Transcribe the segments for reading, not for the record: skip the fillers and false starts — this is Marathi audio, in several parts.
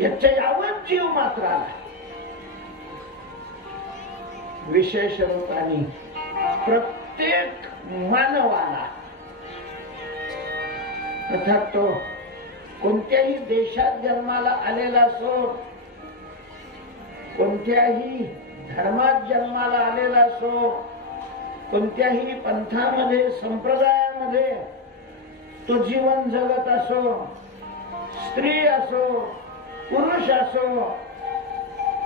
याच्या यावत जीव मात्र आला. विशेष रूपाने प्रत्येक मानवाला, अर्थात तो कोणत्याही देशात जन्माला आलेला असो, कोणत्याही धर्मात जन्माला आलेला असो, कोणत्याही पंथामध्ये संप्रदायामध्ये तो जीवन जगत असो, स्त्री असो पुरुष असो,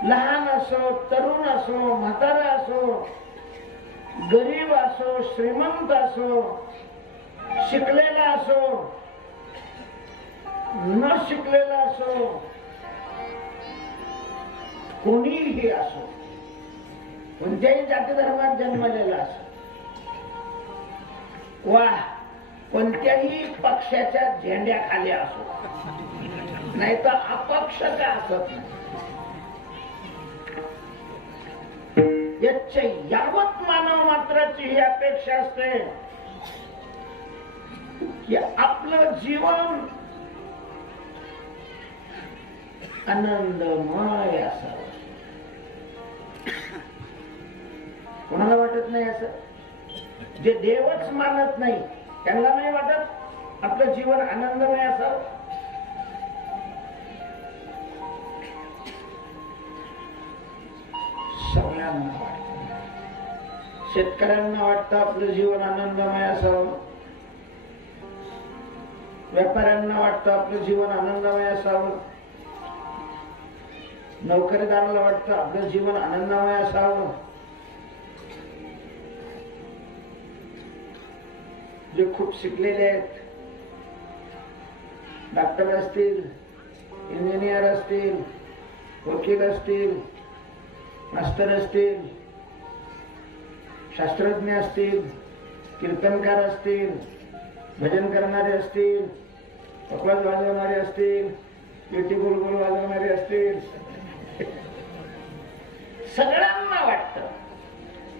लहान असो तरुण असो म्हातारा असो, गरीब असो श्रीमंत असो, शिकलेला असो न शिकलेला असो, कोणीही असो, कोणत्याही जाती धर्मात जन्मलेला असो, वा कोणत्याही पक्षाच्या झेंड्याखाली असो, नाही तर अपक्ष का असत नाही, याच्या यावत मानव मात्राची ही अपेक्षा असते की आपलं जीवन आनंदमय असावं. कोणाला वाटत नाही असं? जे देवच मानत नाही त्यांना नाही वाटत आपलं जीवन आनंदमय असावं? सगळ्यांना वाटतं. शेतकऱ्यांना वाटतं आपलं जीवन आनंदमय असावं, व्यापाऱ्यांना वाटतं आपलं जीवन आनंदमय असावं, नोकरीदाराला वाटतं आपलं जीवन आनंदमय असावं, जे खूप शिकलेले आहेत, डॉक्टर असतील, इंजिनियर असतील, वकील असतील, मास्तर असतील, शास्त्रज्ञ असतील, कीर्तनकार असतील, भजन करणारे असतील, पकवाज वाजवणारे असतील, पेटी गुलगुल वाजवणारे असतील, सगळ्यांना वाटतं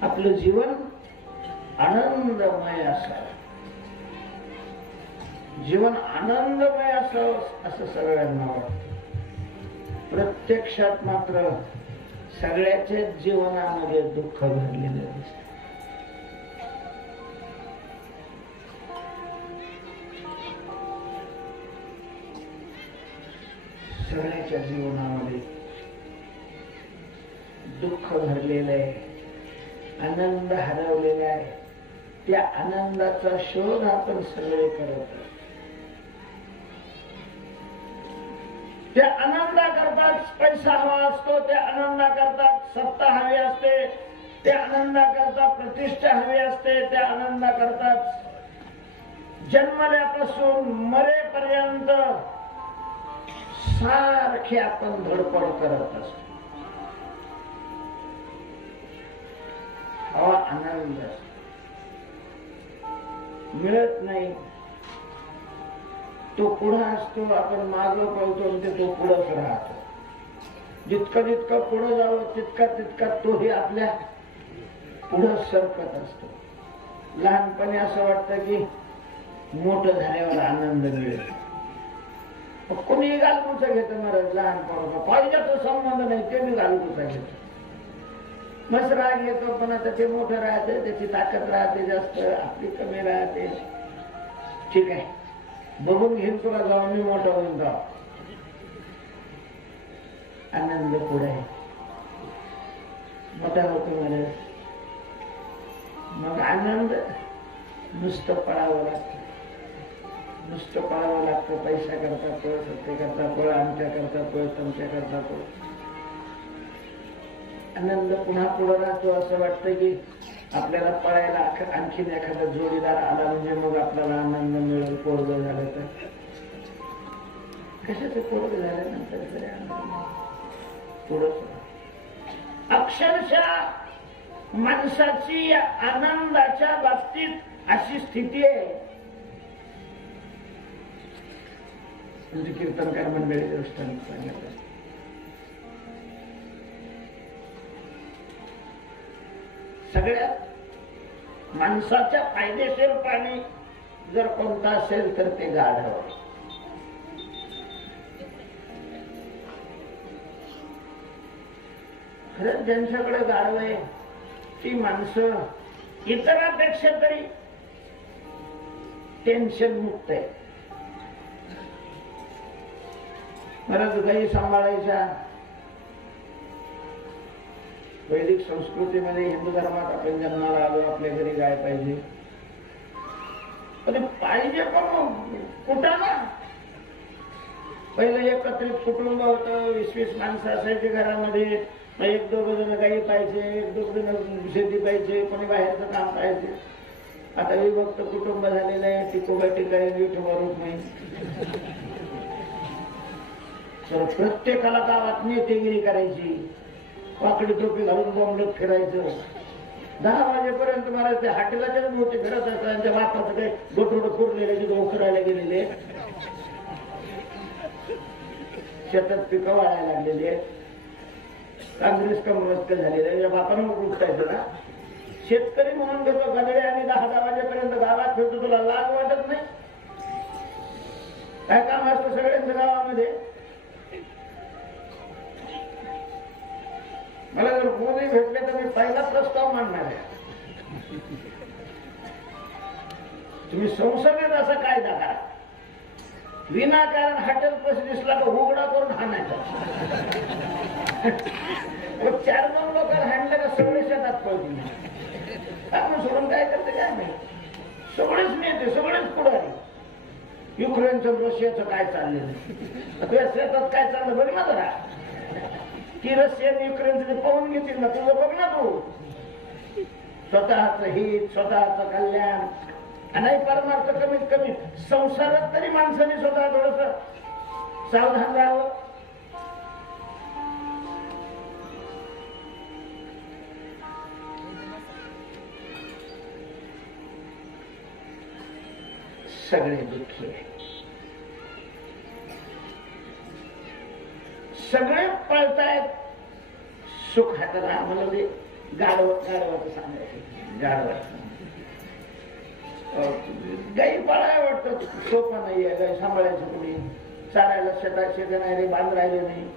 आपलं जीवन आनंदमय असावं, जीवन आनंदमय असावं असं सगळ्यांना वाटतं. प्रत्यक्षात मात्र सगळ्याच्या जीवनामध्ये दुःख भरलेलं दिसतं. सगळ्याच्या जीवनामध्ये दुःख भरलेलं आहे, आनंद हरवलेला आहे. त्या आनंदाचा शोध आपण सगळे करत आहोत. त्या आनंदाकरताच पैसा हवा असतो, त्या आनंदाकरता सत्ता हवी असते, त्या आनंदाकरता प्रतिष्ठा हवी असते, त्या आनंदाकरताच जन्मल्यापासून मरेपर्यंत सारखे आपण धडपड करत असतो. हवा आनंद मिळत नाही, तो पुढे असतो, आपण मागं पळतो आणि तो पुढंच राहतो. जितकं जितकं पुढे जावं तितका तितका तोही आपल्या पुढं सरकत असतो. लहानपणी असं वाटतं की मोठं झाल्यावर आनंद मिळेल. कोणी गालगुचा घेतं महाराज, लहानपणा पाहिजेचा संबंध नाही, ते मी गालगुचा घेतो. मस्त राग येतो, पण आता ते मोठं राहते, त्याची ताकद राहते जास्त, आपली कमी राहते. ठीक आहे, बघून घेईन तुला, जाऊन मी मोठा होऊन जाऊ. आनंद पुढे मोठा होतो मला, मग आनंद नुसतं पळावं लागतं, नुसतं पळावं लागतं. पैसा करता पळ, सत्य करता पळ, आमच्या करता पळ, तुमच्या करता पळ. आनंद पुन्हा पुढे राहतो. असं वाटतं की आपल्याला पळायला आणखीन एखादा जोडीदार आला म्हणजे मग आपल्याला आनंद मिळेल. पोरगं झालं तर कशाचं पोरगं झाल्यानंतर तरी आनंद पुढं. अक्षरशः माणसाची आनंदाच्या बाबतीत अशी स्थिती आहे, म्हणजे कीर्तनकार मंडळी दृष्टांत सांगितलं. सगळ्यात माणसाच्या फायदेशीर प्राणी जर कोणता असेल तर ते गाढव. खरंच ज्यांच्याकडे गाढव आहे ती माणसं इतरांपेक्षा तरी टेन्शन मुक्त आहे. मला गाई सांभाळायच्या. वैदिक संस्कृतीमध्ये हिंदू धर्मात आपण जन्माला आलो, आपल्या घरी गाय पाहिजे. पण पाहिजे पण कुठं ना. पहिलं एकत्रित कुटुंब होतं, 20-20 माणसं असायची घरामध्ये. एक दोघ जण गाई पाहिजे, एक दोघ जण शेती पाहिजे, कोणी बाहेरचं काम पाहिजे. आता विभक्त कुटुंब झालेलं आहे. टिकोबा ठिकाणी विठोबा रूप नाही. तर प्रत्येकाला गावात नेतेगिरी करायची, वाकडी टोपी घालून बॉम्बलेट फिरायचं. 10 वाजेपर्यंत मला ते हाटेलाच्याच मोठे फिरत असतात. त्यांच्या बापाचं काही गोटोड पुरलेले तिथं करायला गेलेले, शेतात पिकं वाढायला लागलेले, काँग्रेस कमरस्त झालेले. बापानं उठतायचं ना. शेतकरी म्हणून घेतो गदडे आणि 10 वाजेपर्यंत गावात फिरतो. तुला लाज वाटत नाही? काय काम असतं सगळ्यांचं गावामध्ये? मला जर मोदी भेटले तर मी पहिला प्रस्ताव मांडणार आहे. तुम्ही संसदेत असा कायदा करा, विनाकारण हॉटेल पैसे दिसला तर उघडा करून हाणायचा. 4-2 लोकांना हाणलं का सगळे शेतात पळतील. आपण सोडून काय करते काय नाही. सगळेच नेते, सगळेच पुढारी. युक्रेनचं रशियाचं काय चाललेलं, तुझ्या शेतात काय चाललं बघ ना जरा. की रशिया युक्रेनचं पाहून घेतील ना, तुझं बघ ना तू. स्वतःच हित, स्वतःच कल्याण आणि परमार्थ कमीत कमी संसारात तरी माणसाने स्वतः थोडस सावधान राहावं. सगळे दुःखी आहे, सगळे पळतायत. सुख हाताला म्हणजे गाढवाचं सांगायचं. गाई पाळायला वाटतं, सोपं नाहीये. गाई सांभाळायचं कोणी, चारायला शेतात शेत नाही, बांध राहिले नाही.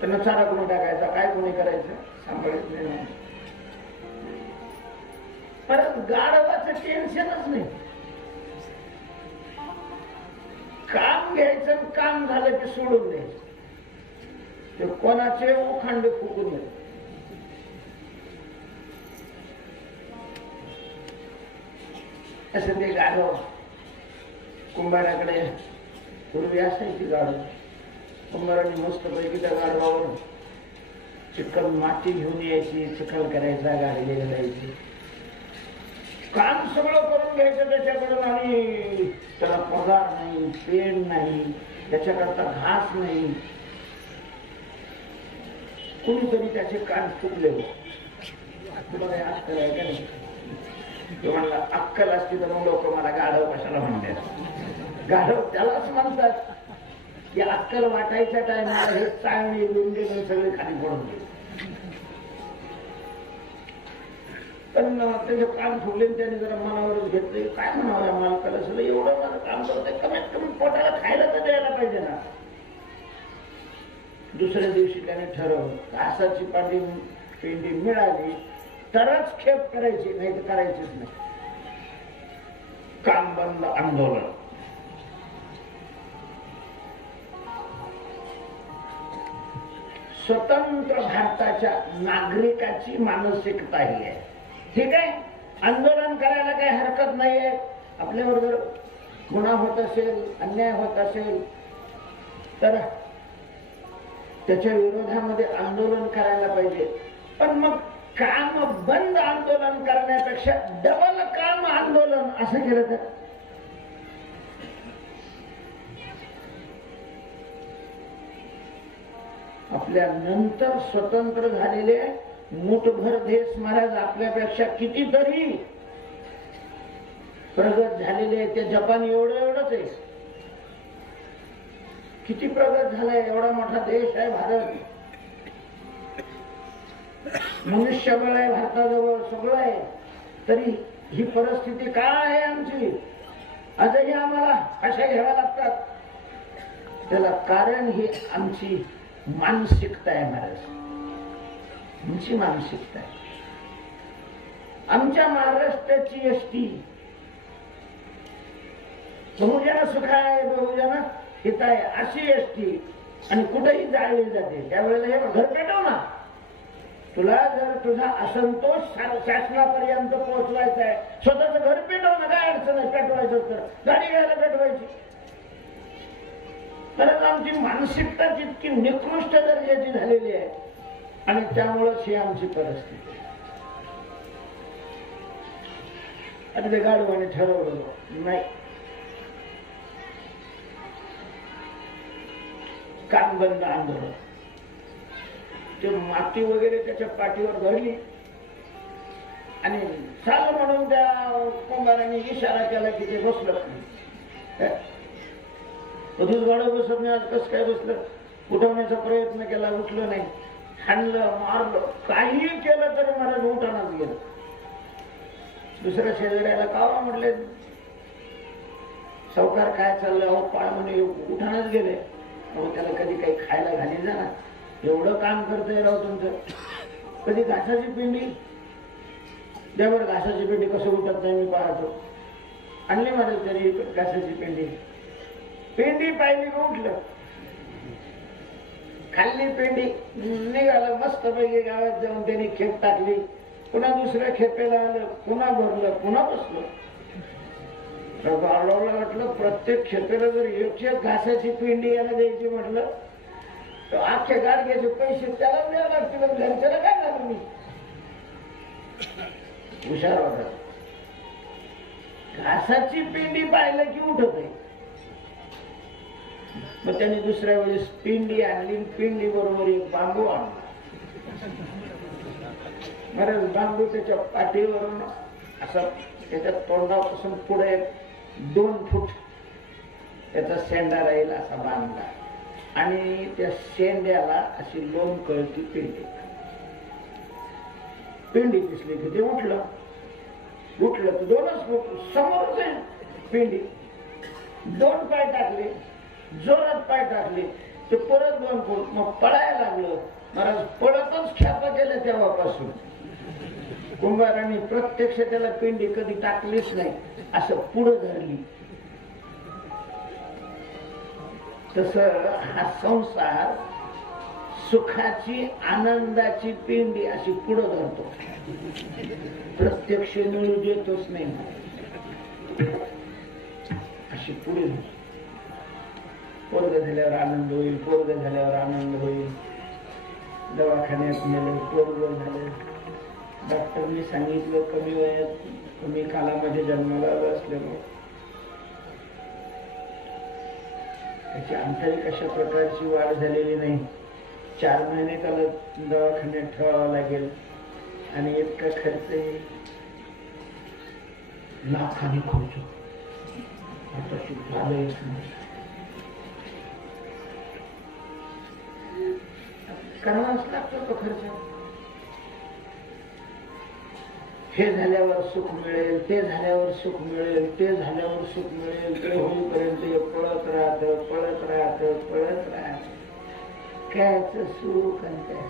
त्यांना चारा कोणी टाकायचा, काय कोणी करायचं, सांभाळत नाही. परत गाढवाचं टेन्शनच नाही. काम घ्यायचं, काम झालं की सोडून द्यायचं. ते कोणाचे उखांडे फुकून नये. असं ते गाढव कुंभाराकडे पूर्वी असायची. गाढव कुंभाराने मस्त पैकी त्या गाढवावर चिकन माती घेऊन यायची, चिखल करायचा, गाडीला घालायची, काम सगळं करून घ्यायचं त्याच्याकडून. आणि त्याला पगार नाही, पेन नाही, त्याच्याकरता घास नाही. कुणीतरी त्याचे कान फुटले. तुला काही अक्कल आहे का नाही? तो म्हणला अक्कल असती तर मग लोक मला गाढव कशाला म्हणतात. गाढव त्यालाच म्हणतात की अक्कल वाटायच्या टायमाला हे चाळणी लुंडी सगळे खाली पडून गेले. पण त्याचे कान फुगले, त्याने जरा मनावरच घेतले. काय म्हणावं या मालकाला, सगळं एवढं माझं काम करतंय, कमीत कमी पोटाला खायला तर द्यायला पाहिजे ना. दुसऱ्या दिवशी त्याने ठरवलं, घासाची पेंडी मिळाली तरच खेप करायची, नाही तर करायचीच नाही. काम बंद, आंदोलन. स्वतंत्र भारताच्या नागरिकाची मानसिकता ही आहे. ठीक आहे, आंदोलन करायला काही हरकत नाहीये. आपल्याबरोबर गुन्हा होत असेल, अन्याय होत असेल तर त्याच्या विरोधामध्ये आंदोलन करायला पाहिजे. पण मग काम बंद आंदोलन करण्यापेक्षा डबल काम आंदोलन असं केलं तर आपल्या नंतर स्वतंत्र झालेले मुठभर देश महाराज आपल्यापेक्षा कितीतरी प्रगत झालेले. ते जपान एवढंच आहे. किती प्रगत झालाय, एवढा मोठा देश आहे भारत. मनुष्यबळ आहे भारताजवळ, सगळं आहे. तरी ही परिस्थिती काय आहे आमची? आजही आम्हाला कशा घ्याव्या लागतात. त्याला कारण ही आमची मानसिकता आहे महाराज. आमची मानसिकता आहे. आमच्या महाराष्ट्राची एसटी बहुजन सुखाय बहुजन हिताय अशी एसटी आणि कुठेही जाळली जाते. त्यावेळेला हे घर पेटव ना. तुला जर तुझा असंतोष शासनापर्यंत पोहोचवायचा आहे, स्वतःच घर पेटव ना. काय अडचण आहे पेटवायचं तर गाडी घ्यायला पेटवायची. तर आमची मानसिकता जितकी निकृष्ट दर्जाची झालेली आहे आणि त्यामुळेच ही आमची परिस्थिती. आता ते गाडवाने ठरवलं नाही, काम बंद आंदोलन. ते माती वगैरे त्याच्या पाठीवर धरली आणि चाल म्हणून त्या कुंभाराने इशारा केला की ते बसलं. कधीच गाडं बसत नाही. आज कसं काय बसलं? उठवण्याचा प्रयत्न केला, उठलं नाही. हाणलं, मारलं, काही केलं तरी महाराज उठानाच गेलं. दुसऱ्या शेजाऱ्याला कावा म्हटले, सावकार काय चाललं? अहो पाय म्हणे उठानाच गेले. अहो त्याला कधी काही खायला घाली जा ना. एवढं काम करतोय राव तुमचं. कधी घासाची पिंडी द्यावर. घासाची पिंडी कसं उठत नाही मी पाहतो. आणली महाराज तरी घासाची पिंडी. पेंडी पाहिली का उठलं. खाल्ली पेंडी, निघालं मस्त पैकी. गावात जाऊन त्यांनी खेप टाकली. पुन्हा दुसऱ्या खेपेला आलं, पुन्हा भरलं, पुन्हा बसलं. गाडवाला वाटलं प्रत्येक खेपेला जर एक घासाची पिंडी याला द्यायची म्हटलं तर अख्ख्या गाडग्याचे पैसे त्याला द्यावं लागतील. घरच्याला काय झालं? मी हुशार वाटत. घासाची पिंडी पाहिलं की उठत आहे. मग त्याने दुसऱ्या वेळेस पिंडी आणली. पिंडी बरोबर एक बांबू आणला. महाराज बांबू त्याच्या पाठीवरून असं त्याच्या तोंडापासून पुढे 2 फूट त्याचा शेंडा राहील असा बांधला आणि त्या शेंड्याला अशी लोण कळती पिंडी. पिंडी दिसली की ते उठलं. उठलं तर 2च फूट समोरच आहे पिंडी. 2 पाय टाकले, जोरात पाय टाकले ते परत 2 फूट. मग पळायला लागलं. महाराज पळतच खेपा केलं. तेव्हापासून कुंभारांनी प्रत्यक्ष त्याला पिंडी कधी टाकलीच नाही, असं पुढं धरली. तस हा संसार सुखाची आनंदाची पिंडी अशी पुढं धरतो. प्रत्यक्ष मिळू देतोच नाही. अशी पुढे पोरग झाल्यावर आनंद होईल, पोरग झाल्यावर आनंद होईल. दवाखान्यात नेलं, पोरग झालं. डॉक्टरनी सांगितलं कमी वयात कमी कालामध्ये जन्माला आलं असल्यामुळे त्याची आंतरिक अशा प्रकारची वाढ झालेली नाही. 4 महिने त्याला दवाखान्यात ठेवावं लागेल आणि इतका खर्च येईल. लाखाने खर्च आता झालंच नाही. करावाच लागतो तो खर्च. हे झाल्यावर सुख मिळेल, ते झाल्यावर सुख मिळेल, ते झाल्यावर सुख मिळेल. ते होईपर्यंत पळत राहत पळत राहत पळत राहत. कायच सुख आणि काय.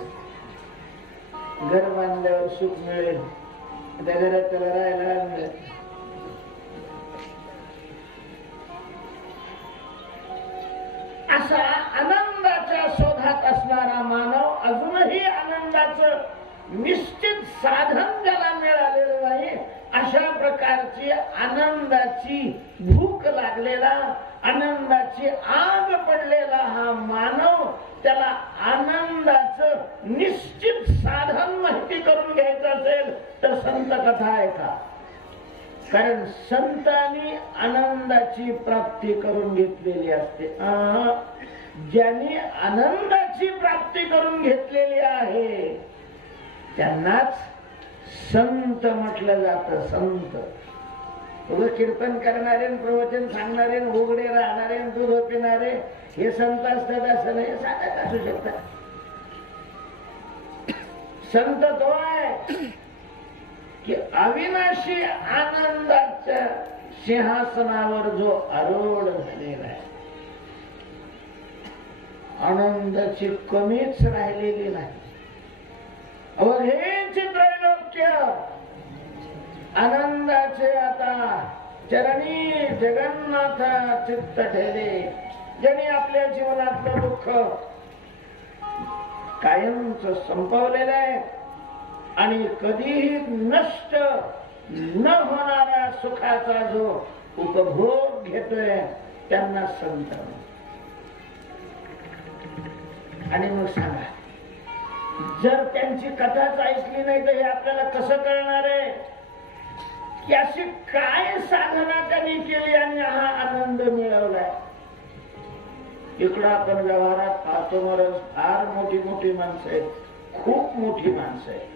घर बांधल्यावर सुख मिळेल, त्या घरात त्याला राहायला मिळेल. असा आनंदाच्या शोधात असणारा मानव अजूनही आनंदाचं निश्चित साधन ज्याला मिळालेलं नाही, अशा प्रकारची आनंदाची भूक लागलेला, आनंदाची आग पडलेला हा मानव, त्याला आनंदाचं निश्चित साधन माहिती करून घ्यायचं असेल तर संत कथा ऐका. कारण संतांनी आनंदाची प्राप्ती करून घेतलेली असते. ज्यांनी आनंदाची प्राप्ती करून घेतलेली आहे त्यांनाच संत म्हटलं जातं. संत कीर्तन करणारे, प्रवचन सांगणारे, उघडे राहणारे, दूध पिणारे हे संत असतात असं नाही. सांगत असू शकतात. संत तो आहे की अविनाशी आनंदाच्या सिंहासनावर जो आरूढ झालेला आहे. आनंदाची कमीच राहिलेली नाही. अवघेचे त्रैलोक्य आनंदाचे आता चरणी जगन्नाथ चित्त ठेले. ज्यांनी आपल्या जीवनातलं दुःख कायमच संपवलेलं आहे आणि कधीही नष्ट न होणाऱ्या सुखाचा जो उपभोग घेतोय त्यांना संत. आणि मग सांगा, जर त्यांची कथाच ऐकली नाही तर हे आपल्याला कसं कळणार आहे की अशी काय साधना त्यांनी केली आणि हा आनंद मिळवलाय. इकडं आपण व्यवहारात पाहतो महाराज, फार मोठी मोठी माणसं आहेत, खूप मोठी माणसं आहेत,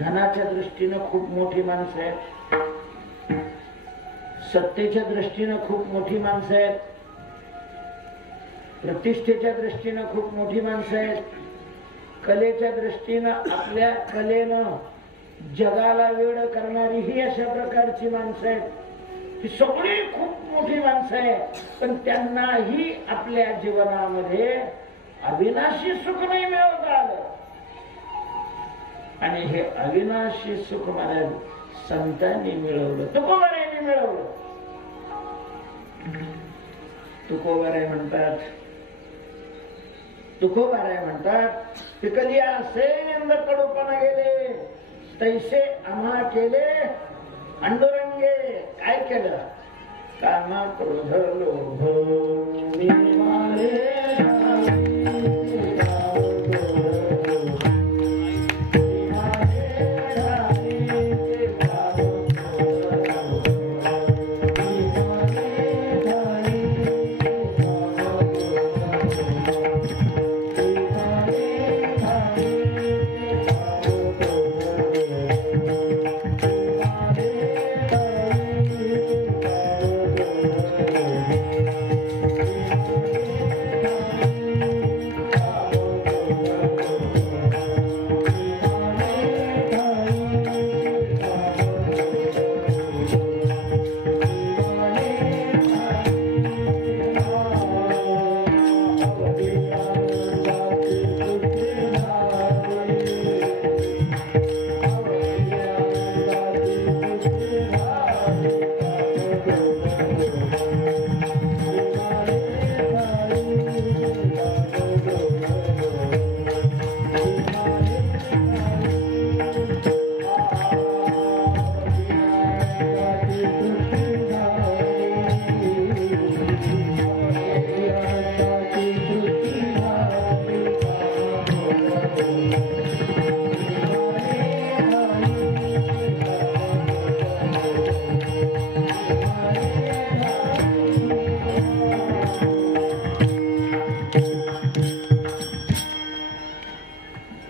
धनाच्या दृष्टीनं खूप मोठी माणसं आहेत, सत्तेच्या दृष्टीनं खूप मोठी माणसं आहेत, प्रतिष्ठेच्या दृष्टीनं खूप मोठी माणसं आहेत, कलेच्या दृष्टीनं आपल्या कलेनं जगाला वेड करणारी ही अशा प्रकारची माणसं आहेत. ही सगळी खूप मोठी माणसं आहेत, पण त्यांनाही आपल्या जीवनामध्ये अविनाशी सुख नाही मिळवता आलं. आणि हे अविनाशी सुख मला संतांनी मिळवलं, तुकोबारायांनी मिळवलं. तुकोबाराय म्हणतात, तुकोबाराय म्हणतात ते कधी असे कडूपणा गेले तैसे आम्हा केले अंडुरंगे. काय केलं? कामा क्रोध लोभ मारे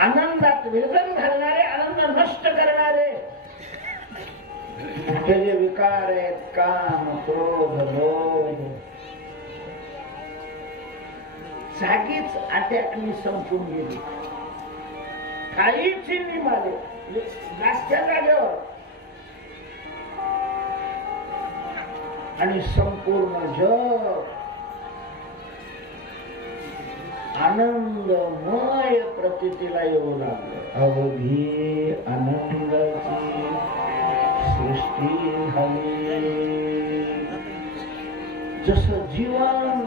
आनंदात विरजन घालणारे, आनंद नष्ट करणारे हे जे विकार आहेत, काम क्रोध लोभ, जागीच अटॅकनी संपून गेली. काही चिन्ह मारले जागच्या जागेवर आणि संपूर्ण जग आनंदमय प्रतीला येऊ लागलं. अवघी आनंदाची सृष्टी झाली. जसं जीवन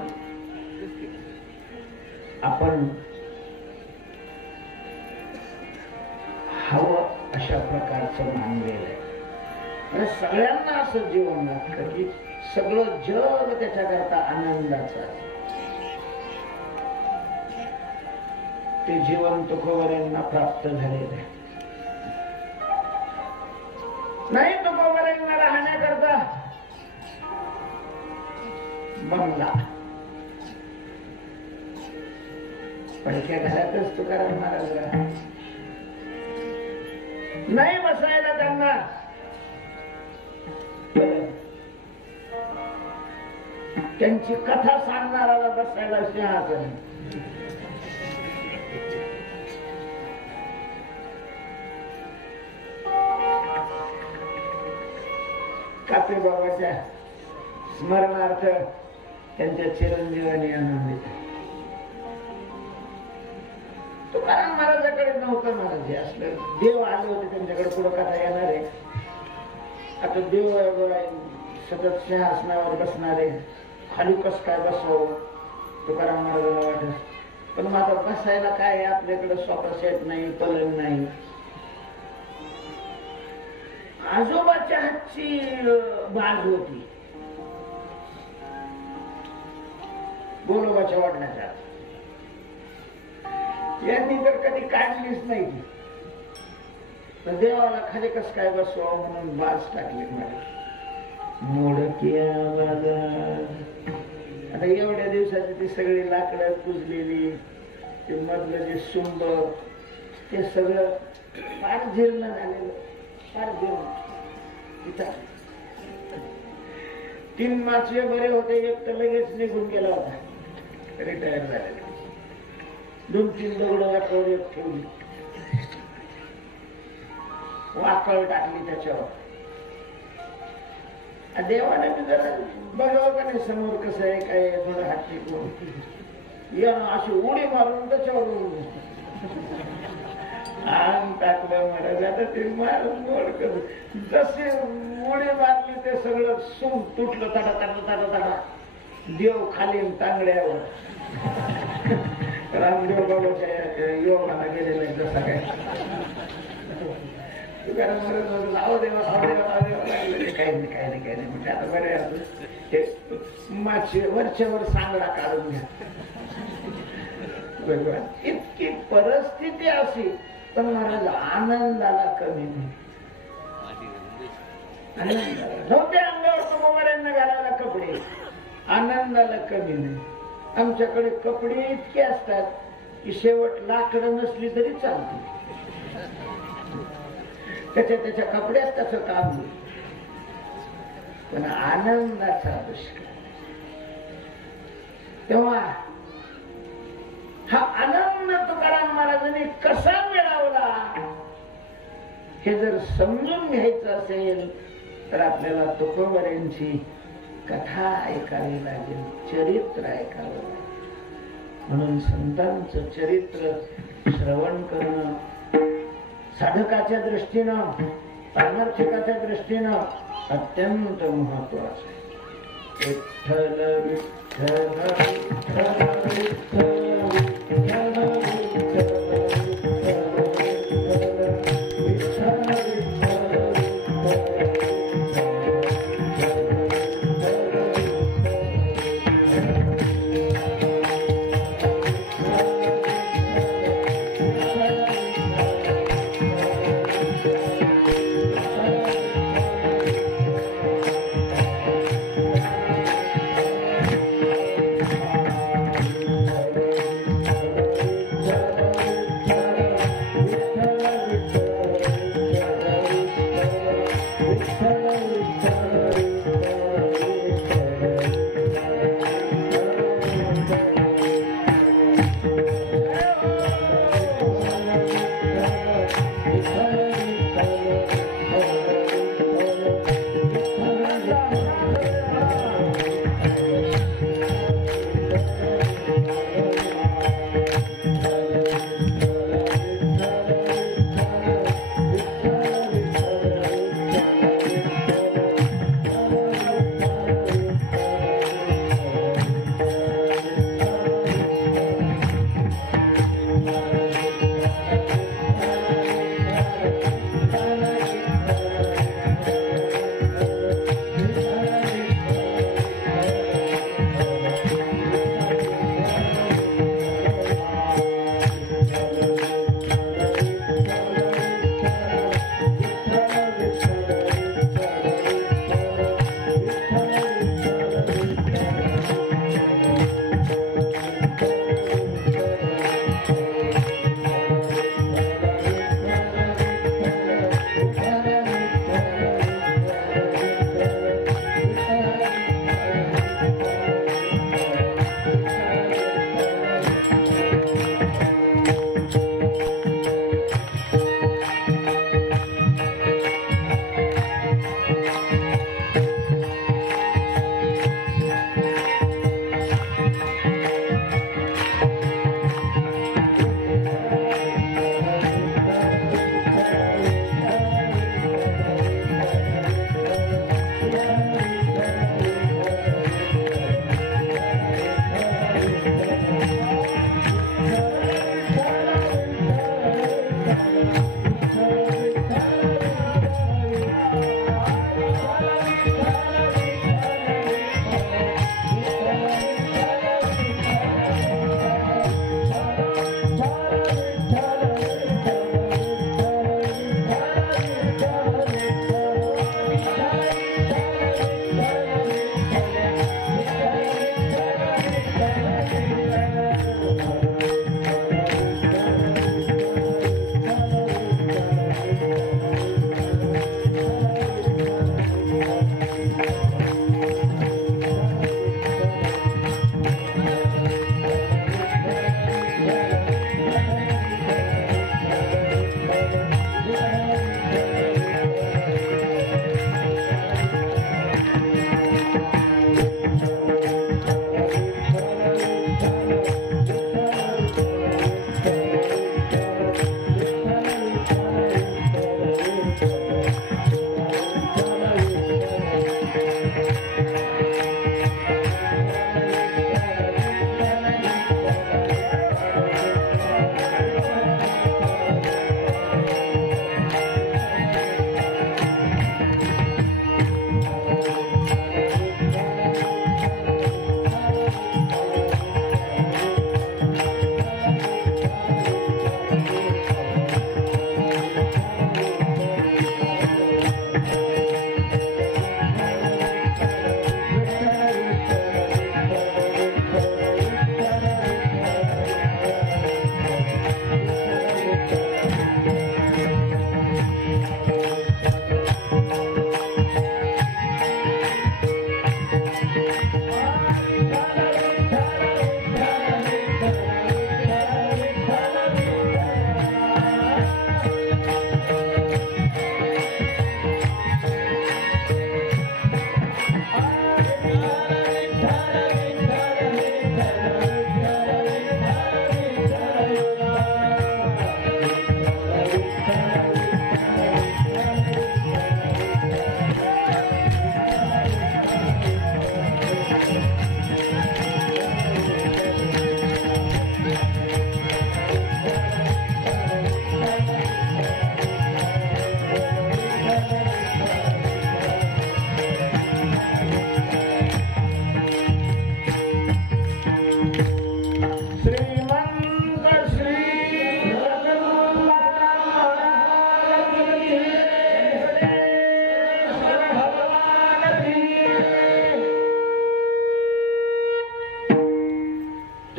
आपण हवं अशा प्रकारचं मानलेलं आहे. सगळ्यांना असं जीवन लागतं की सगळं जग त्याच्याकरता आनंदाचं आहे. ते जीवन तुकोबारायांना प्राप्त झालेलं आहे. नाही तुकोबारायांना राहण्याकरता बंगला, पडक्या घरातच तुकाराम महाराज नाही बसायला त्यांना त्यांची कथा सांगणाऱ्याला बसायला सिंहासन. कापे बाबाच्या स्मरणार्थ त्यांच्या चिरंजीवानी आनंदित. तुकाराम महाराजाकडे वेळी नव्हतं महाराज हे असलं. देव आले होते त्यांच्याकडे, पुढं कथा येणार आहे. आता देव सतत सिंहासनावर बसणारे, खाली कस काय बसावं तुकाराम महाराजांना वाटत. पण मग आता बसायला काय, आपल्याकडे सोफा सेट नाही, पलंग नाही. आजोबाच्या हातची बाज होती गोलोबाच्या वडिलांच्या. यांनी तर कधी काढलीच नाही ती. तर देवाला खाली कस काय बसवावं म्हणून बाज टाकली. मोडक्या बाजार. आता एवढ्या दिवसाची ती सगळी लाकडं कुजलेली, ते मधलं जे सुंब, ते सगळं फार जीर्ण झालेलं, फार जीर्ण. 3 माचवे बरे होते, एक तर लगेच निघून गेला होता, रिटायर झालेला. 2-3 दगड वाकवर एक ठेवली, वाकळ टाकली त्याच्यावर. देवाने मी जरा बघावं का नाही समोर कसं आहे काय, थोडं हात टिकून या अशी उडी मारून त्याच्यावर आम टाकलं महाराज. आता ते मारून मोड कर, जसे उडी मारली ते सगळं सूम तुटलं, तडा तडा तडा तडा. देव खाली तांगड्यावर. रामदेव बाबाच्या योगाला गेलेला आहे जसा काय. तुकाराम महाराज लाव देवा, काही नाही म्हणजे आता बरे मागचे वरच्यावर सांगडा काढून घ्या. इतकी परिस्थिती अशी, पण महाराज आनंदाला कमी नाही. नव्हते अंगावर कुंभारांना घालायला कपडे, आनंदाला कमी नाही. आमच्याकडे कपडे इतके असतात की शेवट लाकडं नसली तरी चालते. त्याच्या कपड्यात त्याचं काम होईल. पण आनंदाचा दुष्काळ. तेव्हा हा आनंद तुकाराम महाराजांनी कसा मिळवला हे जर समजून घ्यायचं असेल तर आपल्याला तुकोबऱ्यांची कथा ऐकावी लागेल, चरित्र ऐकावं लागेल. म्हणून संतांचं चरित्र श्रवण करणं साधकाच्या दृष्टीनं, सामर्थ्यकाच्या दृष्टीनं अत्यंत महत्वाचं आहे. विठ्ठल विठ्ठल विठ्ठल विठ्ठल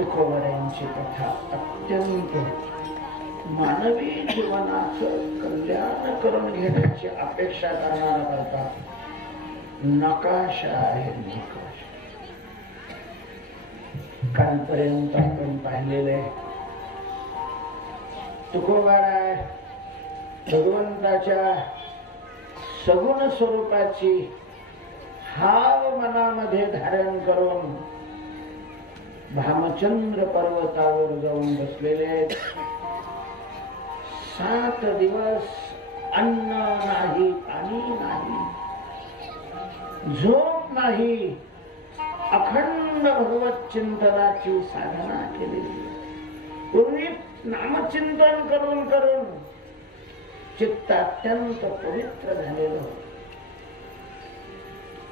तुकोबारायांची कथा अत्यंत मानवी जीवनाचं कल्याण करून घेण्याची अपेक्षा करणारा करता नकाशा आहे. नकाशा कालपर्यंत आपण पाहिलेले तुकोबाराय भगवंताच्या सगुण स्वरूपाची हाव मनामध्ये धारण करून भामचंद्र पर्वतावर जाऊन बसलेले. 7 दिवस अन्न नाही, पाणी नाही, झोप नाही, अखंड भगवत चिंतनाची साधना केलेली. पूर्वी नामचिंतन करून करून चित्त अत्यंत पवित्र झालेलं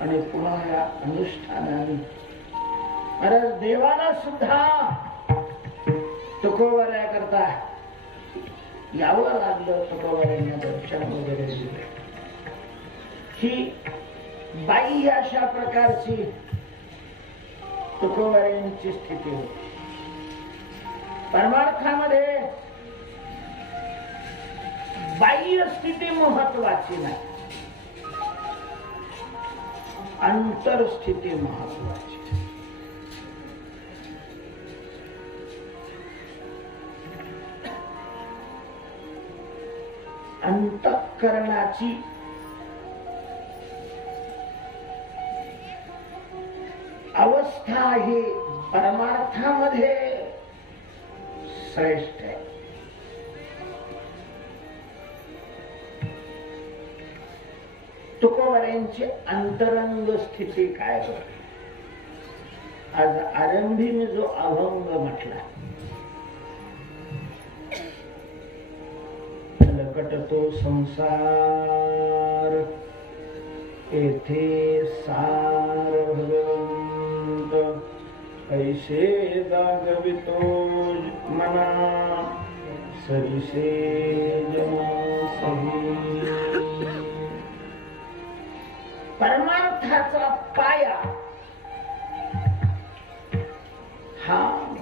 आणि पुन्हा या अनुष्ठानाने महाराज देवाला सुद्धा तुकोबारा करता यावं लागलं. तुकोबारांना दर्शन वगैरे दिले. ही बाह्य अशा प्रकारची तुकोबारांची स्थिती होती. परमार्थामध्ये बाह्य स्थिती महत्वाची नाही, अंतरस्थिती महत्वाची. अंतःकरणाची अवस्था ही परमार्थामध्ये श्रेष्ठ आहे. तुकोबारांची अंतरंग स्थिती काय होती? आज आरंभी मी जो अभंग म्हटला, लकटतो संसार येथे सार भगवंत, ऐसे दागवितो मना सरिसे जना सही. परमार्थाचा पाया हा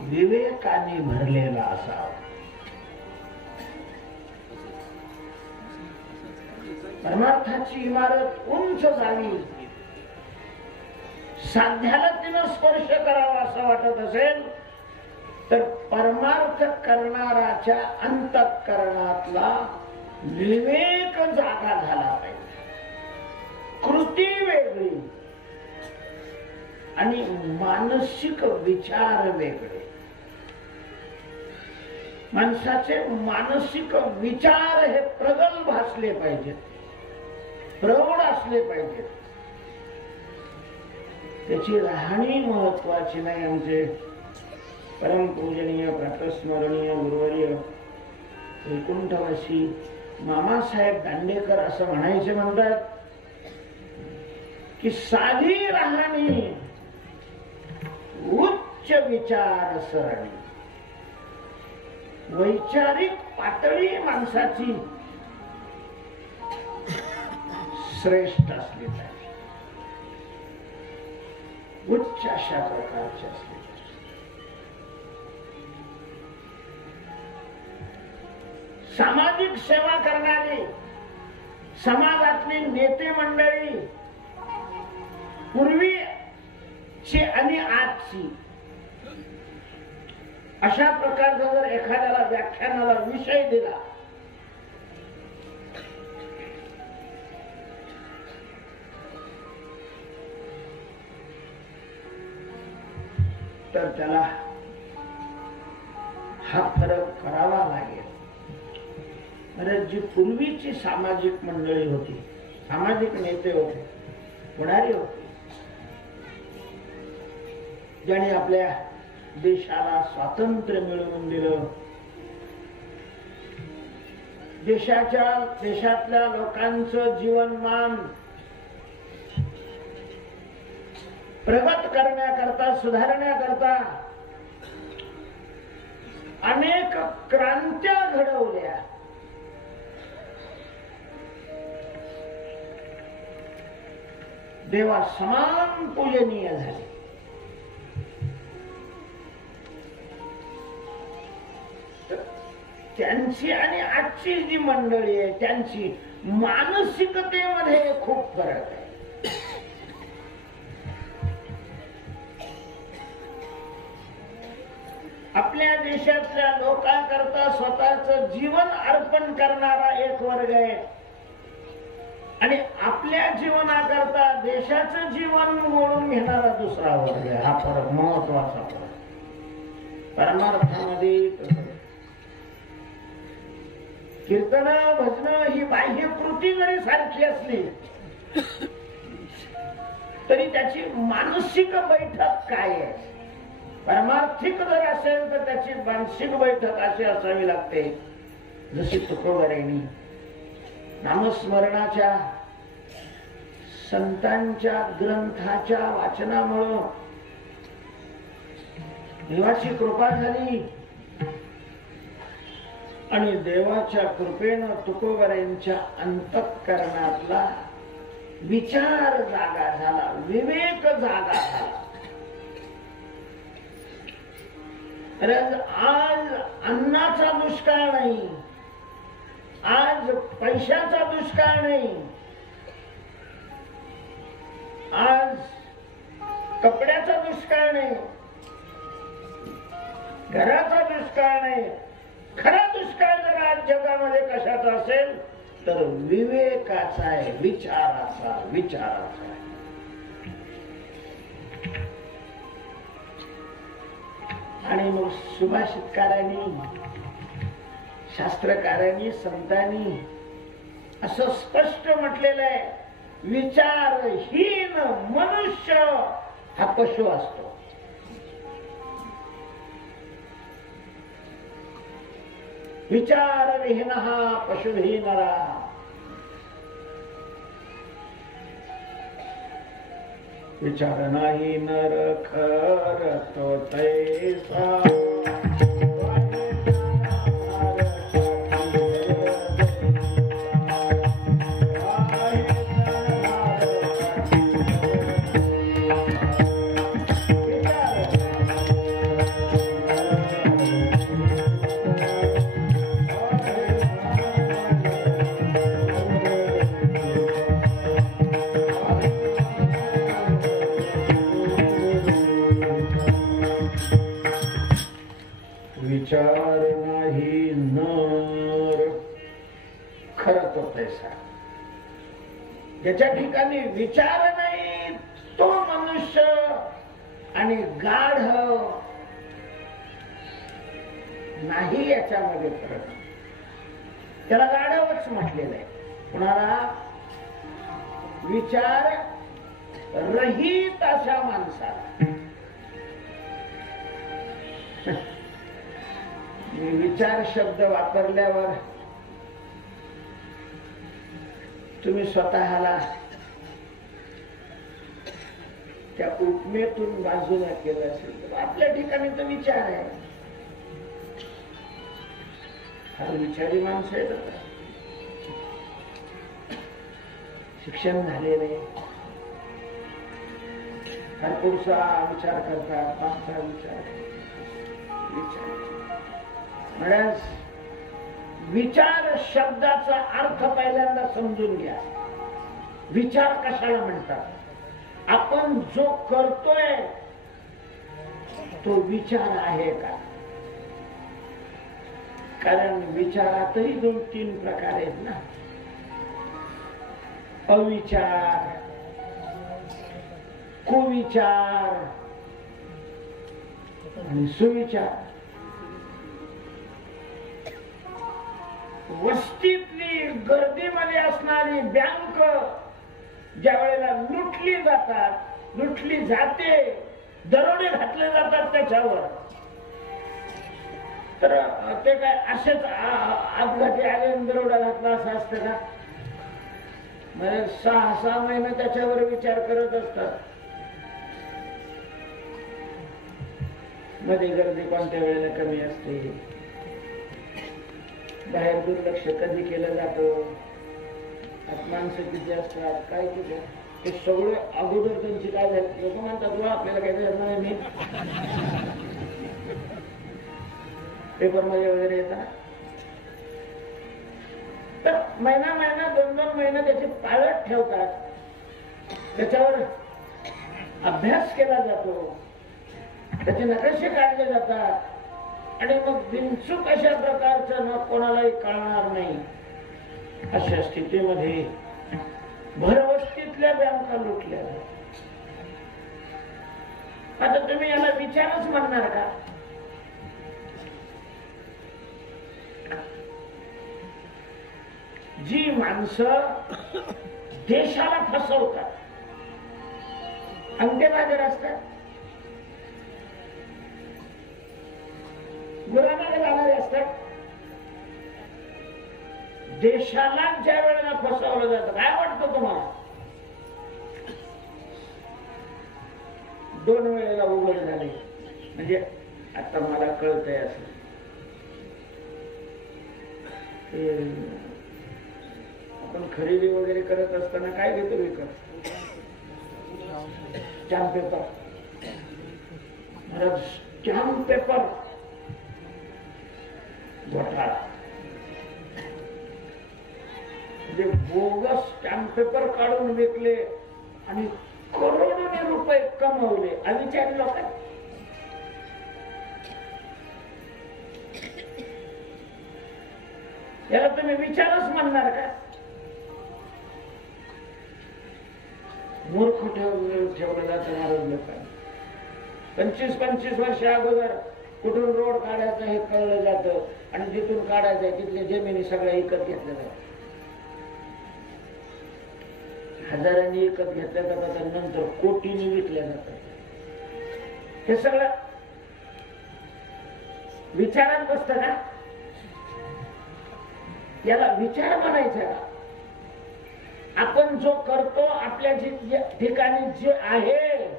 विवेकाने भरलेला असावा. परमार्थाची इमारत उंच जावी, साध्याला तिनं स्पर्श करावा असं वाटत असेल तर परमार्थ करणाराच्या अंतःकरणातला विवेक जागा झाला पाहिजे. कृती वेगळी आणि मानसिक विचार वेगळे. माणसाचे मानसिक विचार हे प्रगल्भ असले पाहिजेत, प्रौढ असले पाहिजेत. त्याची राहणी महत्वाची नाही. आमचे परमपूजनीय प्रातस्मरणीय गुरुवर्य वैकुंठवासी मामासाहेब दांडेकर असं म्हणायचे, म्हणतात की साधी राहणी उच्च विचार सरणी. वैचारिक पातळी माणसाची श्रेष्ठ असली पाहिजे, उच्च अशा प्रकारची असली पाहिजे. सामाजिक सेवा करणारी समाजातली नेते मंडळी पूर्वीची आणि आजची अशा प्रकारचा जर एखाद्याला व्याख्यानाला विषय दिला तर त्याला हा फरक करावा लागेल. म्हणजे जी पूर्वीची सामाजिक मंडळी होती, सामाजिक नेते होते, पुढारी होते, ज्यांनी आपल्या देशाला स्वातंत्र्य मिळवून दिलं, देशातल्या लोकांचं जीवनमान प्रगत करण्याकरता, सुधारण्याकरता अनेक क्रांत्या घडवल्या. देवा समान पूजनीय झाले. त्यांची आणि आजची जी मंडळी आहे त्यांची मानसिकतेमध्ये खूप फरक आहे. आपल्या देशातल्या लोकांकरता स्वतःच जीवन अर्पण करणारा एक वर्ग आहे आणि आपल्या जीवनाकरता देशाचं जीवन मोडून घेणारा दुसरा वर्ग आहे. हा फरक महत्वाचा फरक. परमार्थामध्ये कीर्तन भजन ही बाह्य कृती जरी सारखी असली तरी त्याची मानसिक बैठक काय आहे. परमार्थिक जर असेल तर त्याची मानसिक बैठक अशी असावी लागते जशी तुकोबरेंनी नामस्मरणाच्या संतांच्या ग्रंथाच्या वाचनामुळे देवाची कृपा झाली आणि देवाच्या कृपेनं तुकोबरेंच्या अंतःकरणातला विचार जागा झाला, विवेक जागा झाला. आज अन्नाचा दुष्काळ नाही, आज पैशाचा दुष्काळ नाही, आज कपड्याचा दुष्काळ नाही, घराचा दुष्काळ नाही. खरा दुष्काळ जर आज जगामध्ये कशाचा असेल तर विवेकाचा आहे, विचाराचा आहे. आणि मग सुभाषितकारांनी शास्त्रकारांनी संतांनी असं स्पष्ट म्हटलेलं आहे, विचारहीन मनुष्य हा पशु असतो. विचारहीन हा पशुहीनरा. विचार नाही नर खर तो तैसा. विचार नाही नर खर तो पैसा. ज्याच्या ठिकाणी विचार नाही तो मनुष्य आणि गाढ नाही याच्यामध्ये फरक. त्याला गाढवच म्हटलेलं आहे. कुणाला विचार रहित अशा माणसाला. विचार शब्द वापरल्यावर तुम्ही स्वतःला त्या उपमेतून बाजूला केलं असेल तर आपल्या ठिकाणी तर विचार आहे. फार विचारी माणसं आहेत आता. शिक्षण झालेले फार पुढचा विचार करतात, मागचा विचार. म्हणून विचार शब्दाचा अर्थ पहिल्यांदा समजून घ्या. विचार कशाला म्हणतात? आपण जो करतोय तो विचार आहे का? कारण विचारातही 2-3 प्रकार आहेत ना. अविचार, कुविचार आणि सुविचार. वस्तीतली गर्दीमध्ये असणारी बँक ज्या वेळेला लुटली जाते, दरोडे घातले जातात त्याच्यावर, तर ते काय असेच अपघाती आले दरोडा घातला असं असतं का? म्हणजे 6 महिने त्याच्यावर विचार करत असतात. मध्ये गर्दी कोणत्या वेळेला कमी असते, बाहेर दुर्लक्ष कधी केलं जातं, माणसं किती असतात, काय किती, हे सगळं अगोदर त्यांची काय झाली. लोक म्हणतात आपल्याला काही करणार नाही. पेपर मध्ये वगैरे येतात तर महिना महिना 2-2 महिने त्याची पाळत ठेवतात, त्याच्यावर अभ्यास केला जातो, त्याचे नकाशे काढले जातात आणि मग बिनचूक अशा प्रकारचं न कोणालाही कळणार नाही अशा स्थितीमध्ये भरवस्तीतल्या बँका लुटल्या जातात. आता तुम्ही याला विचारच म्हणणार का? जी माणसं देशाला फसवतात, अंगठेबाजार असतात, गुलामाला जाणारे असतात, देशाला ज्या वेळेला फसवलं जातं, काय वाटतं तुम्हाला? 2 वेळेला उघड झाले म्हणजे आता मला कळतंय असं. आपण खरेदी वगैरे करत असताना काय घेतो विकत? Stamp paper. स्टॅम्प पेपर घोटाळा म्हणजे बोगस स्टॅम्प पेपर काढून विकले आणि करोडोने रुपये कमवले. अविचारी लोक याला तुम्ही विचारच म्हणणार का? मूर्ख ठेवलं जातं महाराज लोकांनी. 25-25 वर्ष अगोदर कुठून रोड काढायचं हे कळलं जातं आणि जिथून काढायचं तिथल्या जमिनी सगळ्या विकत घेतल्या जातात. हजारांनी विकत घेतल्या जातात आणि नंतर कोटींनी विकल्या जातात. हे सगळं विचारात बसतं का? याला विचार म्हणायचा का? आपण जो करतो आपल्या ठिकाणी जे आहे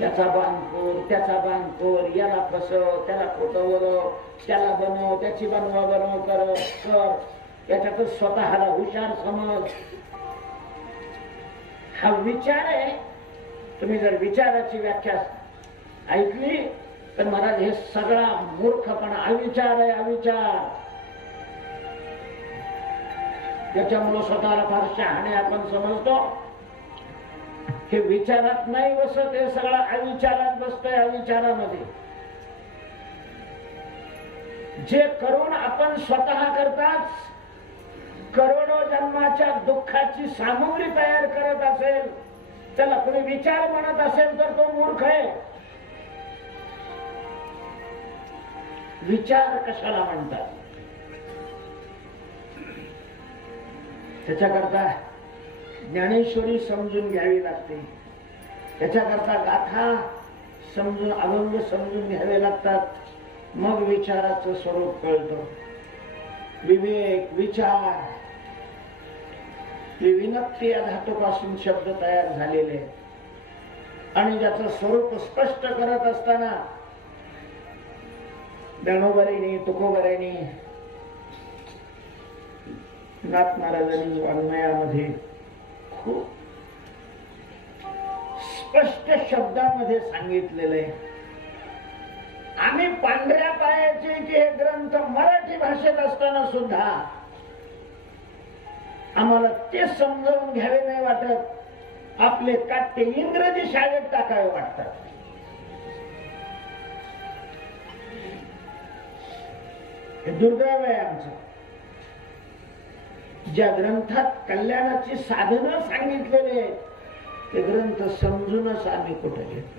याचा बांधकोर, त्याचा बांधकोर, याला फसव, त्याला खोटं बोलव, त्याला बनव, त्याची बनव कर, याच्यातच स्वतःला हुशार समज. हा विचार आहे. तुम्ही जर विचाराची व्याख्या ऐकली तर महाराज हे सगळा मूर्खपणा, अविचार आहे, अविचार. त्याच्यामुळे स्वतःला फार शहाणे आपण समजतो. हे विचारात नाही बसत, हे सगळं अविचारात बसतोय. अविचारामध्ये जे करून आपण स्वतः करताच करोडो जन्माच्या दुःखाची सामुग्री तयार करत असेल, त्याला कोणी विचार म्हणत असेल तर तो मूर्ख आहे. विचार कशाला म्हणतात? त्याच्याकरता ज्ञानेश्वरी समजून घ्यावी लागते. त्याच्याकरता गाथा समजून, अभंग समजून घ्यावे लागतात. मग विचाराचं स्वरूप कळतं. विवेक, विचार, विनक्ती या धातूपासून शब्द तयार झालेले आणि ज्याचं स्वरूप स्पष्ट करत असताना ज्ञानोबाईंनी, तुकोबाईंनी, नाथ महाराजांनी वाङ्मयामध्ये खूप स्पष्ट शब्दामध्ये सांगितलेलं आहे. आम्ही पांढऱ्या पायाचे हे ग्रंथ मराठी भाषेत असताना सुद्धा आम्हाला ते समजावून घ्यावे नाही वाटत. आपले काटे इंग्रजी शाळेत टाकावे वाटतात. हे दुर्दैव आहे आमचं. ज्या ग्रंथात कल्याणाची साधनं सांगितलेले ते ग्रंथ समजूनच आम्ही कुठे घेतो.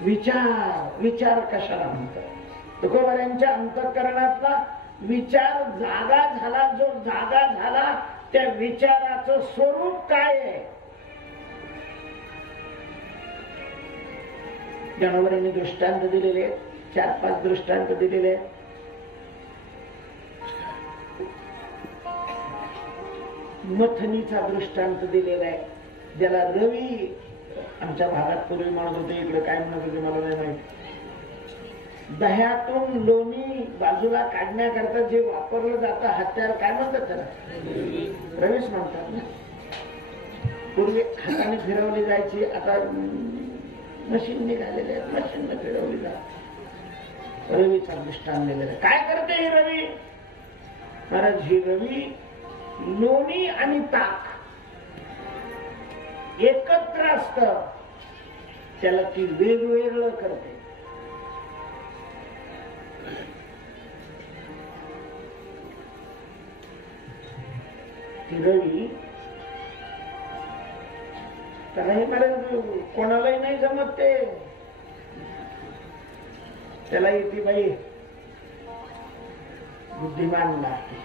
विचार, विचार कशाला म्हणतात? तुकोबारांच्या अंतःकरणातला विचार जागा झाला. जो जागा झाला त्या विचाराचं स्वरूप काय आहे? ज्ञानोबांनी दृष्टांत दिलेले, 4-5 दृष्टांत दिलेले. मथनीचा दृष्टांत दिलेला आहे, ज्याला रवी आमच्या भागात पूर्वी म्हणत होते, इकडे काय म्हणत होते मला नाही माहिती. दह्यातून लोणी बाजूला काढण्याकरता जे वापरलं जातं हत्यार, काय म्हणतात त्याला? रवीच म्हणतात ना. पूर्वी हाताने फिरवली जायची, आता मशीन निघालेले आहेत, मशीनने फिरवली जाते. रवीचा दृष्टांत दिलेला. काय करते ही रवी? महाराज, ही रवी लोणी आणि ताक एकत्र असत, त्याला ती वेगवेगळं करते. ती रवी त्याला हे महाराज कोणालाही नाही जमत ते. त्याला येते बाई बुद्धिमान लागते.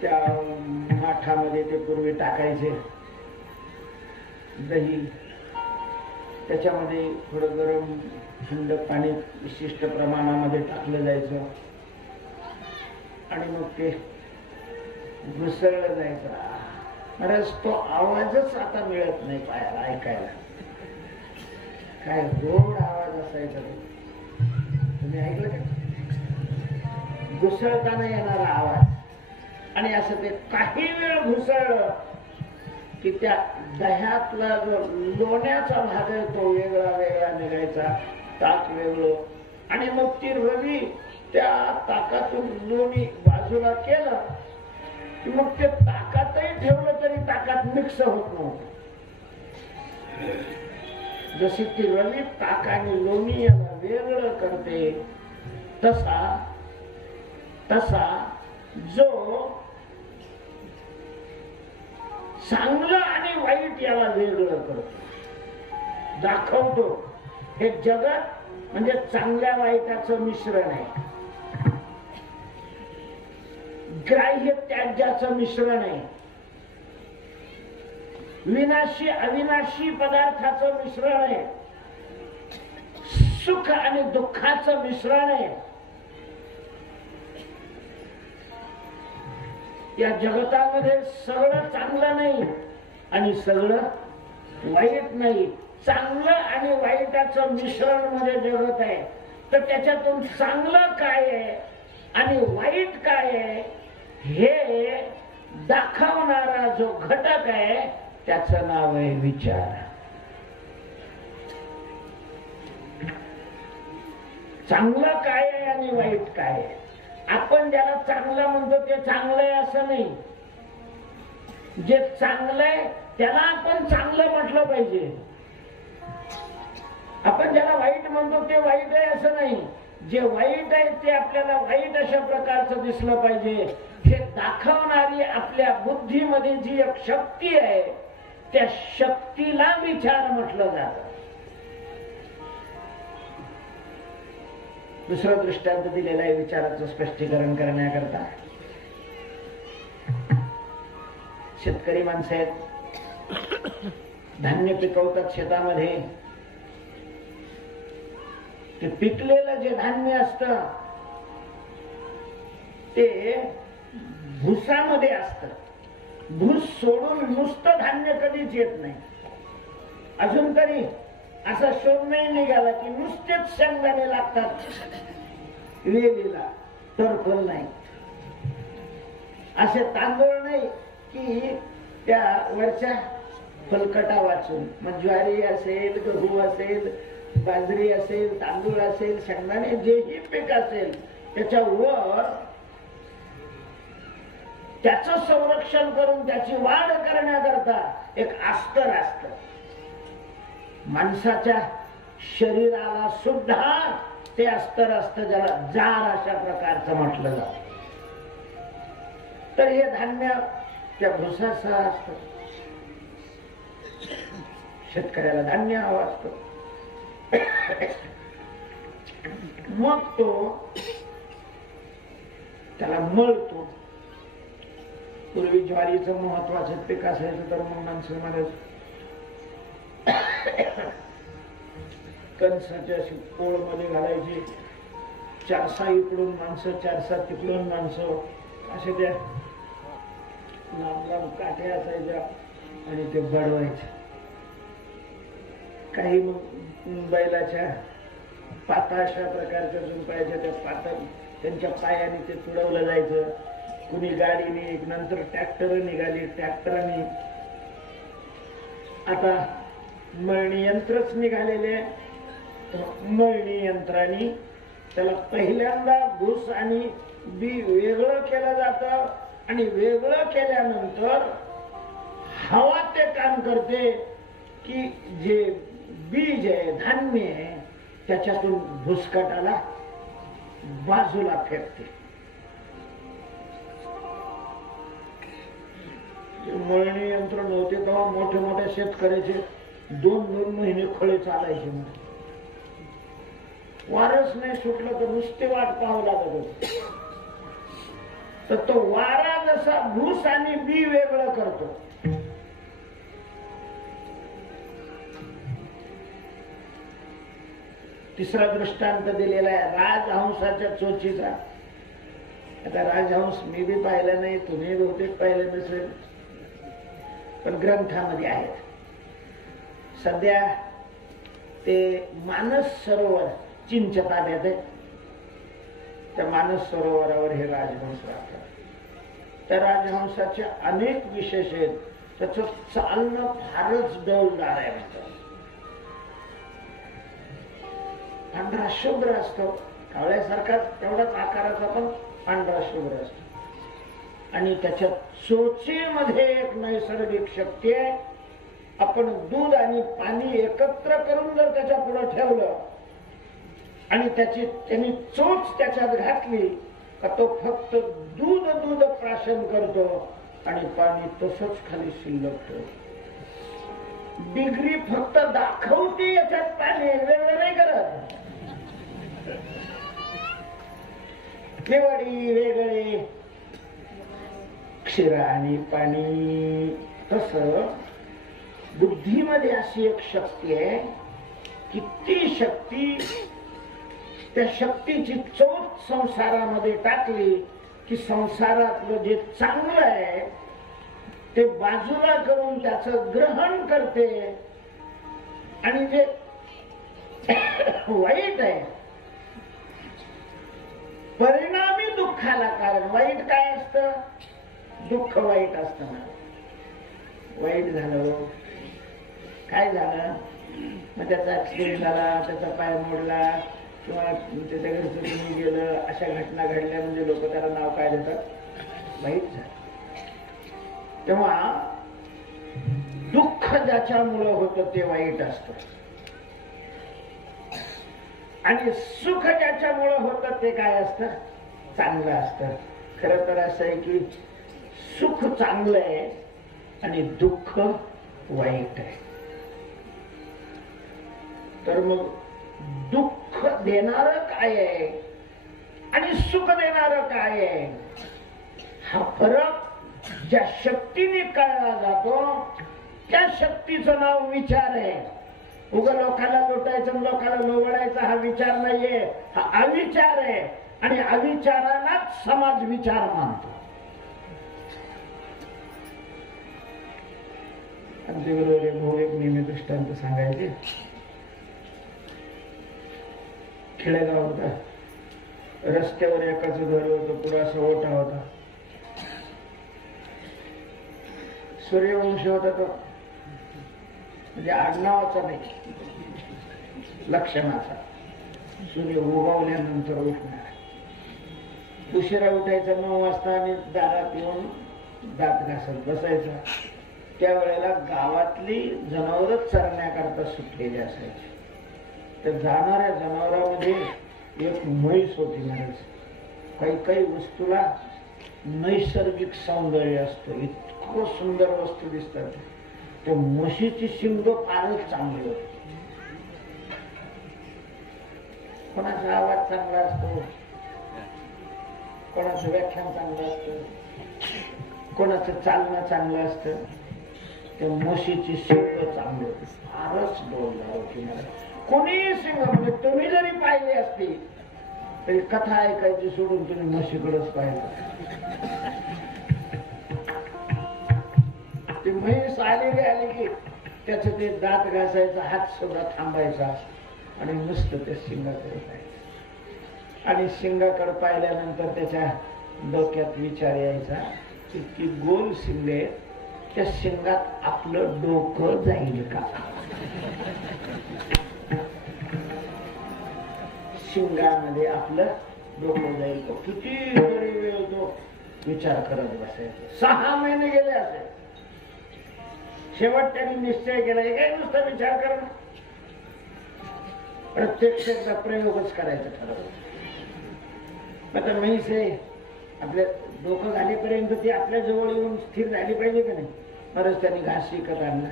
त्या माठामध्ये ते पूर्वी टाकायचे दही, त्याच्यामध्ये थोडं गरम थंड पाणी विशिष्ट प्रमाणामध्ये टाकलं जायचं आणि मग ते घुसळलं जायचं. महाराज, तो आवाजच आता मिळत नाही पायाला ऐकायला. काय गोड आवाज असायचा तो. तुम्ही ऐकलं का? घुसळताना येणारा आवाज. आणि असं ते काही वेळ घुसळलं की त्या दह्यातला जो लोण्याचा भाग आहे तो वेगळा वेगळा निघायचा, ताक वेगळं. आणि मग ती रवी त्या ताकातून लोणी बाजूला केलं की मग ते ताकातही ठेवलं तरी ताकात मिक्स होत नव्हतं. जशी ती रवी ताक आणि लोणी याला वेगळं करते, तसा जो चांगलं आणि वाईट याला वेगळं करतो, दाखवतो. हे जगत म्हणजे चांगल्या वाईटाचं मिश्रण आहे, ग्राह्य त्याज्याचं मिश्रण आहे, विनाशी अविनाशी पदार्थाचं मिश्रण आहे, सुख आणि दुःखाचं मिश्रण आहे. या जगतामध्ये सगळं चांगलं नाही आणि सगळं वाईट नाही. चांगलं आणि वाईटाचं मिश्रण मध्ये जगत आहे. तर त्याच्यातून चांगलं काय आहे आणि वाईट काय आहे हे दाखवणारा जो घटक आहे त्याचं नाव आहे विचार. चांगलं काय आहे आणि वाईट काय आहे. आपण ज्याला चांगलं म्हणतो ते चांगलं आहे असं नाही. जे चांगलं आहे त्याला आपण चांगलं म्हटलं पाहिजे. आपण ज्याला वाईट म्हणतो ते वाईट आहे असं नाही. जे वाईट आहे ते आपल्याला वाईट अशा प्रकारचं दिसलं पाहिजे. हे दाखवणारी आपल्या बुद्धीमध्ये जी एक शक्ती आहे त्या शक्तीला विचार म्हटलं जातं. दुसरा दृष्टांत दिलेला आहे विचाराचं स्पष्टीकरण करण्याकरता. शेतकरी माणसं आहेत, धान्य पिकवतात शेतामध्ये. ते पिकलेलं जे धान्य असतं ते भुसामध्ये असतं. भूस सोडून नुसतं धान्य कधीच येत नाही. अजून तरी असा शोध नाही निघाला की नुसतेच शेंगदाणे लागतात वेलीला, तर फल नाही. असे तांदूळ नाही की त्या वरच्या फलकटा वाचून, मग ज्वारी असेल, गहू असेल, बाजरी असेल, तांदूळ असेल, शेंगदाणे जेही पीक असेल त्याच्यावर त्याचं संरक्षण करून त्याची वाढ करण्याकरता एक अस्तर असतं. माणसाच्या शरीराला सुद्धा ते अस्तर असतं ज्याला जार अशा प्रकारचं म्हटलं जातं. तर हे धान्य त्या भुसासह असतं. शेतकऱ्याला धान्य हवं असतं. मग तो त्याला मळतो. पूर्वी ज्वारीचं महत्वाचं पीक असायचं तर मग माणसं महाराज कणसाच्या अशी पोळ मध्ये घालायची. 4-6 इकडून माणसं, 4-6 तिकडून माणसं, असे त्या लांब लांब काठे असायच्या आणि ते बडवायचे. काही मग बैलाच्या पाता अशा प्रकारच्या झुंपायच्या, त्या पाता त्यांच्या पायाने ते तुडवलं जायचं. कुणी गाडीने, नंतर ट्रॅक्टर निघाली, ट्रॅक्टरने. आता मळणी यंत्रच निघालेले, मळणी यंत्राने त्याला पहिल्यांदा भूस आणि बी वेगळं केलं जातं आणि वेगळं केल्यानंतर हवा ते काम करते की जे बीज आहे धान्य आहे त्याच्यातून भुसकाटाला बाजूला फेकते. मळणी यंत्र नव्हते तेव्हा मोठे मोठ्या शेतकऱ्याचे 2-2 महिने खळे चालायचे. वारच नाही सुटलं तर नुसते वाट पाहावं लागत होत. तर तो वारा जसा भूस आणि बी वेगळं करतो तिसरा दृष्टांत दिलेला आहे राजहंसाच्या चोचीचा. आता राजहंस मी बी पाहिलं नाही, तुम्ही बहुतेक पाहिलं नसेल, पण ग्रंथामध्ये आहेत. सध्या ते मानस सरोवर चीनच्या ताब्यात आहे. त्या मानस सरोवरावर हे राजहंस राहतात. त्या राजहंसाचे अनेक विशेष आहेत. त्याचं चालणं फारच डौलदार आहे. पांढरा शुभ्र असतो, कावळ्यासारखा तेवढाच आकाराचा पण पांढरा शुभ्र असतो. आणि त्याच्या चोचेमध्ये एक नैसर्गिक शक्ती आहे. आपण दूध आणि पाणी एकत्र करून जर त्याच्या पुढे ठेवलं आणि त्यांनी चोच त्याच्यात घातली का तो फक्त दूध दूध प्राशन करतो आणि पाणी तसंच खाली शिल्लक ठेवतो. डिग्री फक्त दाखवते याच्यात पाणी वेगळं नाही करत. केवडी वेगळे क्षीर आणि पाणी. तस बुद्धीमध्ये अशी एक शक्ती आहे की ती शक्ती त्या शक्तीची चोच संसारामध्ये टाकली की संसारातलं जे चांगलं आहे ते बाजूला करून त्याचं ग्रहण करते आणि जे वाईट आहे परिणामी दुःखाला कारण. वाईट काय असतं? दुःख वाईट असतं. वाईट झालं काय झालं? मग त्याचा ऍक्सिडेंट झाला, त्याचा पाय मोडला किंवा त्याच्या घरचं कोणी गेलं, अशा घटना घडल्या म्हणजे लोक त्याला नाव काय देतात? वाईट झालं. तेव्हा दुःख ज्याच्यामुळं होतं ते वाईट असतं आणि सुख ज्याच्यामुळं होतं ते काय असतं? चांगलं असतं. खरं तर असं आहे की सुख चांगलं आहे आणि दुःख वाईट आहे. तर मग दुःख देणारं काय आहे आणि सुख देणारं काय आहे हा फरक ज्या शक्तीने कळला जातो त्या शक्तीचं नाव विचार आहे. उगा लोकांना लुटायचं लोकांना लोवडायचा हा विचार नाहीये, हा अविचार आहे आणि अविचारालाच समाज विचार मानतो. आमच्याबरोबर एक भाऊ एक नेहमी दृष्टांत सांगायचे. खेडेगाव होता, रस्त्यावर एकाच घर होतं, पुढे असा ओटा होता. सूर्यवंश होता तो, म्हणजे आडनावाचा नाही लक्षणाचा. सूर्य उगवल्यानंतर उठणार. उशिरा उठायचा 9 वाजता आणि दारात येऊन दात घासत बसायचा. त्यावेळेला गावातली जनावरच चरण्याकरता सुटलेली असायची. तर जाणाऱ्या जनावरांमध्ये एक म्हैस होती. म्हैस काही काही वस्तूला नैसर्गिक सौंदर्य असतं. इतकं सुंदर वस्तू दिसतात. त्या म्हशीची शिंग फारच चांगली होती. कोणाचा आवाज चांगला असतो, कोणाचं व्याख्यान चांगलं असतं, कोणाचं चालणं चांगलं असतं. त्या म्हशीची शिंग चांगली होती, फारच डोलदार होती. कोणी सिंग म्हणजे तुम्ही जरी पाहिली असती तरी कथा ऐकायची सोडून तुम्ही म्हशीकडेच पाहिलं. ती म्हैस आली की त्याचं ते दात घासायचा, हात सुद्धा थांबायचा आणि नुसतं त्या शिंगाकडे पाहायचं. आणि शिंगाकडे पाहिल्यानंतर त्याच्या डोक्यात विचार यायचा, इतकी गोल शिंगे, त्या शिंगात आपलं डोकं जाईल का? शिंगामध्ये आपलं डोकं जाईल. तो किती तरी वेळ तो विचार करत बसायचा. 6 महिने गेले असे. शेवट त्यांनी निश्चय केला, हे काय नुसता विचार करणं, प्रत्यक्ष प्रयोगच करायचं ठरवलं. आता म्हैस आहे, आपल्या डोकं घालेपर्यंत ती आपल्या जवळ येऊन स्थिर झाली पाहिजे का नाही. बरंच त्यांनी घास शिकत आणला.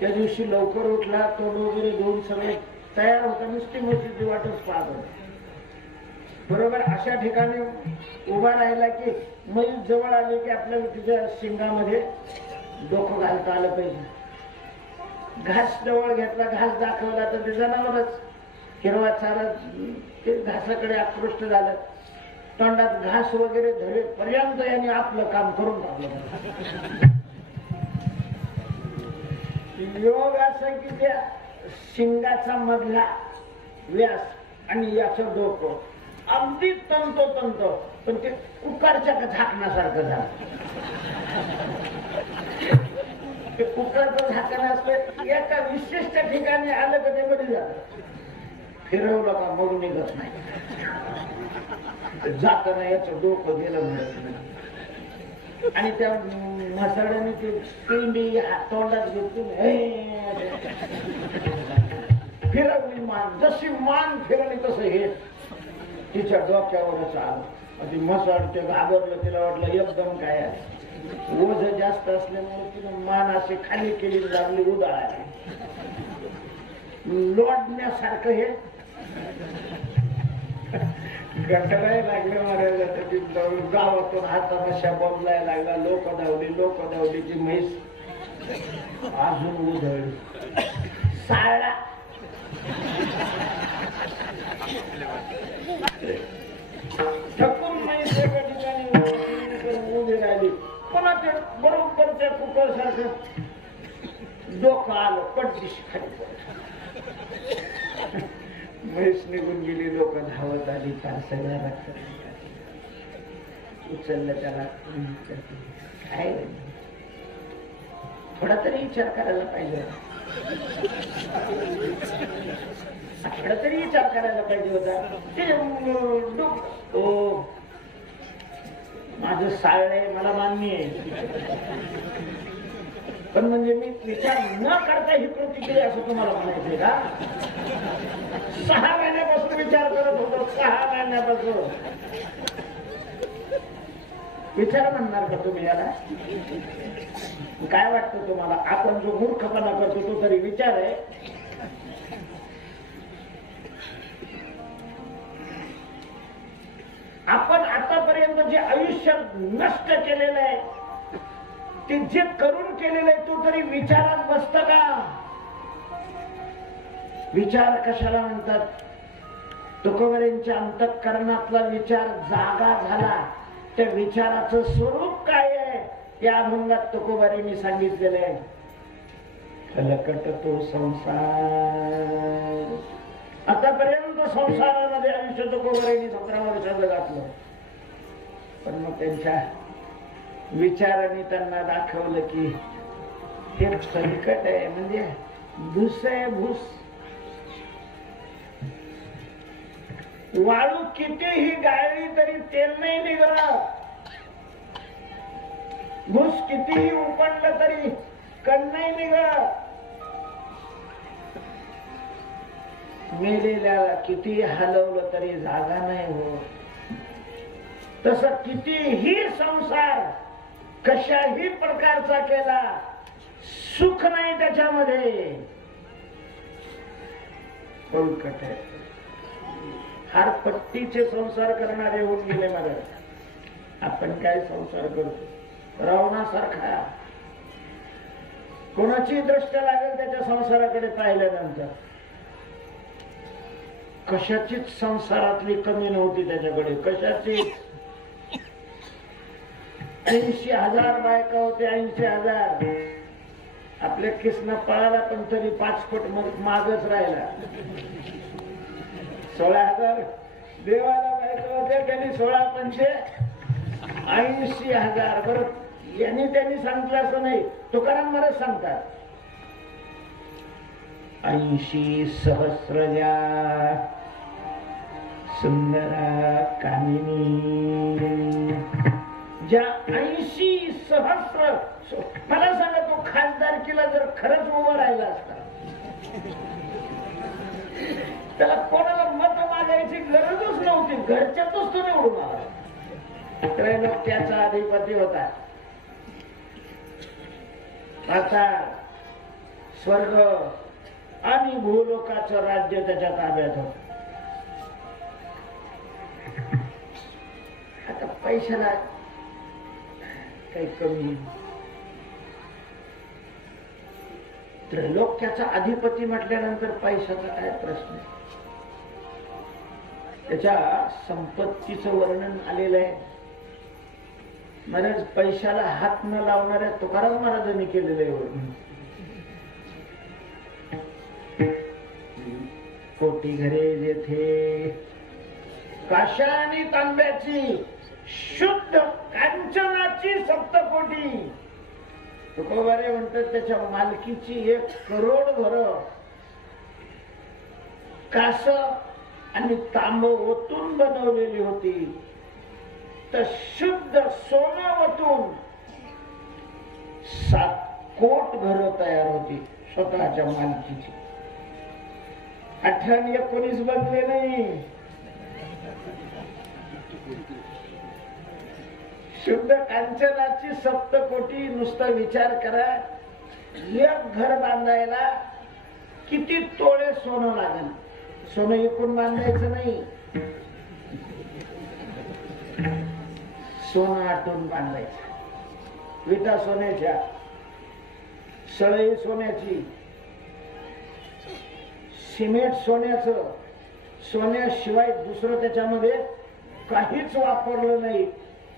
त्या दिवशी लवकर उठला, तोंड वगैरे धुवून सगळे तयार होता, नुसती म्हशीची वाटच पाहत होता. बरोबर अशा ठिकाणी उभा राहिला की म्हैस जवळ आली की आपल्याला तिच्या शिंगामध्ये डोकं घालता आलं पाहिजे. घास जवळ घेतला, घास दाखवला तर ते जनावरच हिरवा चारा ते घासाकडे आकृष्ट झालं. तोंडात घास वगैरे धरेपर्यंत यांनी आपलं काम करून टाकलं. योग असं की त्या शिंगाचा मधला व्यास आणि याचं डोकं अगदी तंतोतंत, पण ते कुकरच्या झाकण्यासारखं झालं. ते कुकरचं झाकण असतं, एका विशिष्ट ठिकाणी आलं का ते बरी झालं. फिरवलं का मग निघत नाही. जाताना याचं डोकं गेलं म्हणत आणि त्या म्हसाड्याने ती पिंडी तोंडात घेतली, फिरवली मान. जशी मान फिरवली तसं हे तिच्या डोक्यावरच आलं. ती म्हसाड ते घाबरलं, तिला वाटलं एकदम काय आहे. ओझ जास्त असल्यामुळे तिने मान अशी खाली केली, लागली उदाळायला. लोटण्यासारखं हे गटरायला लागलं. मला गावातून हातापाशा बोलायला लागला. लोक धावली ती म्हैस अजून उधळली. साळा थकून म्हैस एका ठिकाणी उभी राहिली. पुन्हा ते बरोबर त्या कुकर सारखं डोकं आलं, पडदिशी खाली पडलं. म्हैस निघून गेली. लोक धावत आली. फार सगळ्या रक्त उचललं त्याला. काय थोडा तरी विचार करायला पाहिजे, थोडा तरी विचार करायला पाहिजे होता. ते माझं साळलंय, मला मान्य आहे, पण म्हणजे मी विचार न करता ही कृती केली असं तुम्हाला म्हणायचंय का? 6 महिन्यापासून विचार करत होतो. 6 महिन्यापासून विचार म्हणणार का तुम्ही याला? काय वाटतं तुम्हाला? आपण जो मूर्खपणा करतो तो तरी विचार आहे? आपण आतापर्यंत जे आयुष्य नष्ट केलेलं आहे, ते जे करून केलेलं आहे, तो तरी विचारात बसत का? विचार कशाला म्हणतात? तुकोबरांच्या अंतःकरणातला विचार जागा झाला. त्या विचाराचं स्वरूप काय आहे या अभंगात तुकोबारींनी सांगितलेलं आहे. खलकट तो संसार. आतापर्यंत संसारामध्ये आयुष्य तुकोबारींनी 17 वर्षाचं घातलं, पण मग त्यांच्या विचारांनी त्यांना दाखवलं की हे खलकट आहे, म्हणजे भूस आहे. भूस वाळू कितीही गाळली तरी तेल नाही निघत. भूस कितीही उपडलं तरी कण नाही निघत. मेलेल्याला किती हलवलं तरी जागा नाही होत. तसं कितीही संसार कशाही प्रकारचा केला, सुख नाही त्याच्यामध्ये. खलकट आहे. हारपट्टीचे संसार करणारे होऊन गेले. मला आपण काय संसार करतो? रावणासारखा. कोणाची दृष्ट लागेल त्याच्या संसाराकडे पाहिल्यानंतर. कशाचीच संसारातली कमी नव्हती त्याच्याकडे, कशाचीच. 80,000 बायका होते. 80,000. आपल्या किसना पळाला, पण तरी 5 फूट मागच राहिला. 16,000 देवाला बायका होते. त्यांनी 16 पंचे 80,000. बरं, यांनी त्यांनी सांगितलं असं नाही, तुकाराम महाराज सांगतात 80 सहस्रजा सुंदरा कामिनी, ज्या 80 सहस्र, मला सांगा तो खासदारकीला जर खरंच उभं राहिला असता त्याला कोणाला मत मागायची गरजच नव्हती, घरच्यातच तो निवडून आला. त्रैलोक्याचा अधिपती होता. आता स्वर्ग आणि भूलोकाचं राज्य त्याच्या ताब्यात होत. आता पैशाला काही कमी, त्रैलोक्याचा अधिपती म्हटल्यानंतर पैशाचा काय प्रश्न. त्याच्या संपत्तीचं वर्णन आलेलं आहे. महाराज पैशाला हात न लावणाऱ्या तुकाराम महाराजांनी केलेलं आहे वर्णन. कोटी घरे जेथे काशा आणि तांब्याची शुद्ध कांचनाची सप्तकोटी, तुकोबारे म्हणतात त्याच्या मालकीची 1 करोड घर कास आणि तांब ओतून बनवलेली होती, तर शुद्ध सोनं ओतून 7 कोट घर तयार होती स्वतःच्या मालकीची. 18 आणि 19 बनले नाही. शुद्ध कांचनाची सप्तकोटी. नुसता विचार करा, 1 घर बांधायला किती तोळे सोनं लागेल. सोनं एकूण बांधायचं नाही, सोनं आटून बांधायचं. विटा सोन्याच्या, सळई सोन्याची, सिमेंट सोन्याचं, सोन्याशिवाय दुसरं त्याच्यामध्ये काहीच वापरलं नाही.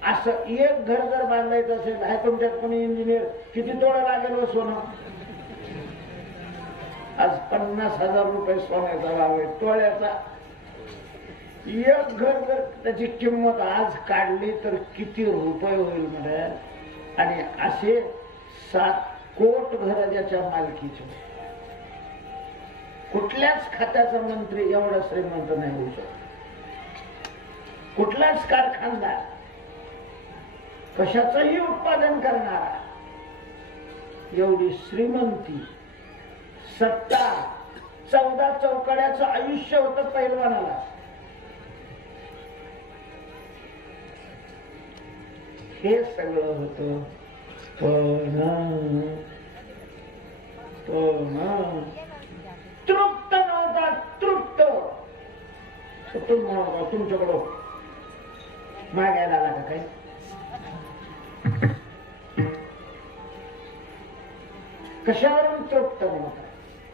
असं 1 घर जर बांधायचं असेल, आहे तुमच्यात कोणी इंजिनियर, किती तोळा लागेल व सोनं? आज 50,000 रुपये सोन्याचा भाव आहे तोळ्याचा. 1 घर जर त्याची किंमत आज काढली तर किती रुपये होईल म्हणजे. आणि असे 7 कोट घर ज्याच्या मालकीचे. कुठल्याच खात्याचा मंत्री एवढा श्रीमंत नाही होऊ शकत. कुठलाच कारखानदार, कशाचंही उत्पादन करणारा, एवढी श्रीमंती, सत्ता, 14 चौकड्याचं आयुष्य होतं पैलवानाला. हे सगळं होतं. तृप्त नव्हता. तृप्त तुमच्याकडं मागायला आला का काही? कशावरून तृप्त नव्हता.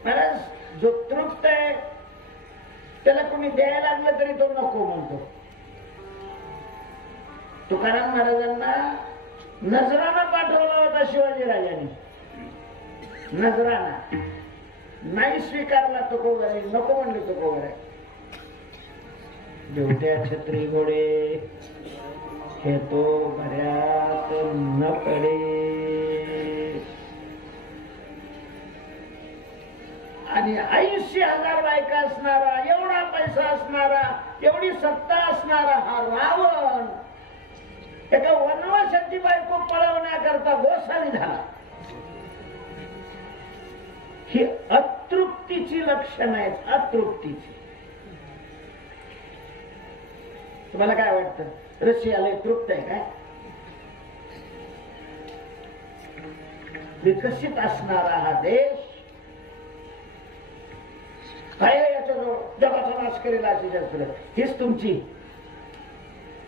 महाराज जो तृप्त आहे त्याला कोणी द्यायला लागलं तरी तो नको म्हणतो. तुकाराम महाराजांना नजराना पाठवला होता शिवाजी राजांनी. नजराना नाही स्वीकारला तुकोबारे, नको म्हणले तुकोबारे. जेवढ्या छत्री घोडे हे तो भऱ्यात न पडे. आणि 80,000 बायका असणारा, एवढा पैसा असणारा, एवढी सत्ता असणारा हा रावण एका वनवासाची बायको पळवण्याकरता गोसावी झाला. ही अतृप्तीची लक्षण आहेत. अतृप्तीची. तुम्हाला काय वाटतं? रशियाला तृप्त आहे काय? विकसित असणारा हा देश काय याच्याजवळ जगाचा नाश करेल अशी शास्त्र. हीच तुमची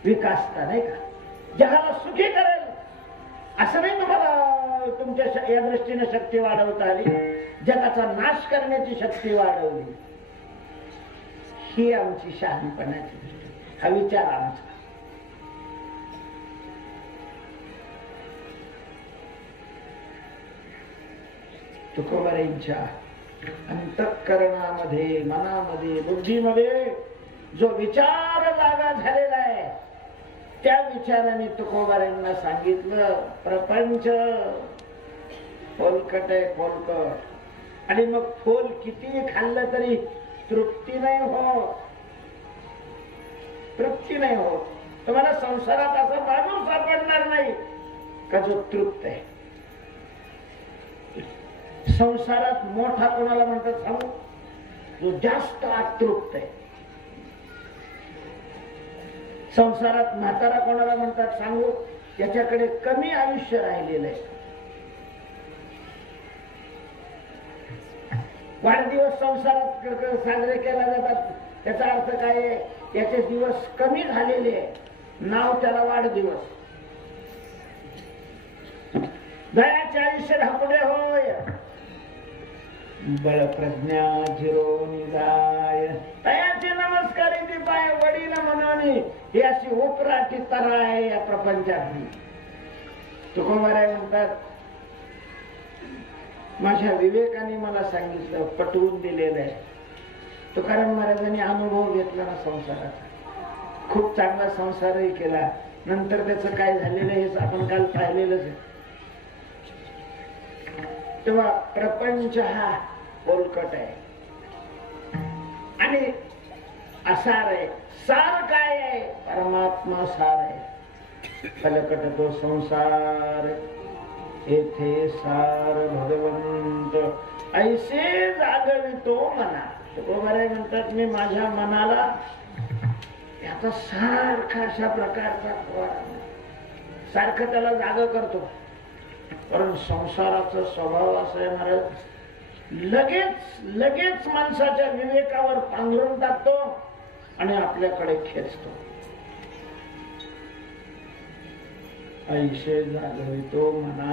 विकासता नाही का? जगाला सुखी करेल असं नाही. तुम्हाला तुमच्या या दृष्टीने शक्ती वाढवता आली, जगाचा नाश करण्याची शक्ती वाढवली. ही आमची शहाणपणाची दृष्टी, हा विचार आमचा. तुकोबारांच्या अंतःकरणामध्ये, मनामध्ये, बुद्धीमध्ये जो विचार जागा झालेला आहे त्या विचाराने तुकोबारांना सांगितलं, प्रपंच पोलकट आहे, पोलकट. आणि मग फूल किती खाल्लं तरी तृप्ती नाही हो, तृप्ती नाही हो. तुम्हाला संसारात असा माणूस सापडणार नाही का जो तृप्त आहे. संसारात मोठा कोणाला म्हणतात सांगू? जो जास्त अतृप्त आहे. संसारात म्हातारा कोणाला म्हणतात सांगू? याच्याकडे कमी आयुष्य राहिलेलं आहे. वाढदिवस संसारात साजरे केला जातात, त्याचा अर्थ काय आहे? याचे दिवस कमी झालेले आहे, नाव त्याला वाढदिवस. दयाचे आयुष्य ढापुडे होय, बळ प्रज्ञा झिरो निदाय. दयाचे नमस्कारी ती पाय वडील म्हणून ही अशी उपराटी तरा आहे या प्रपंचातली. तुकोबाराय म्हणतात, माझ्या विवेकाने मला सांगितलं, पटवून दिलेलं आहे. तुकाराम महाराजांनी अनुभव घेतला ना संसाराचा, खूप चांगला संसारही केला. नंतर त्याचं काय झालेलं हे आपण काल पाहिलेलंच आहे. तेव्हा प्रपंच हा बोलकट आहे आणि असार आहे. सार काय आहे? परमात्मा सार आहे. पलकट तो संसार येथे सार भगवंत ऐसे जागवितो मना. तुकोबाराय म्हणतात, मी माझ्या मनाला याचा सारखा अशा प्रकारचा सारखं त्याला जाग करतो. कारण संसाराचा स्वभाव असा आहे महाराज, लगेच माणसाच्या विवेकावर पांघरून टाकतो आणि आपल्याकडे खेचतो. ऐसे जागवितो मना.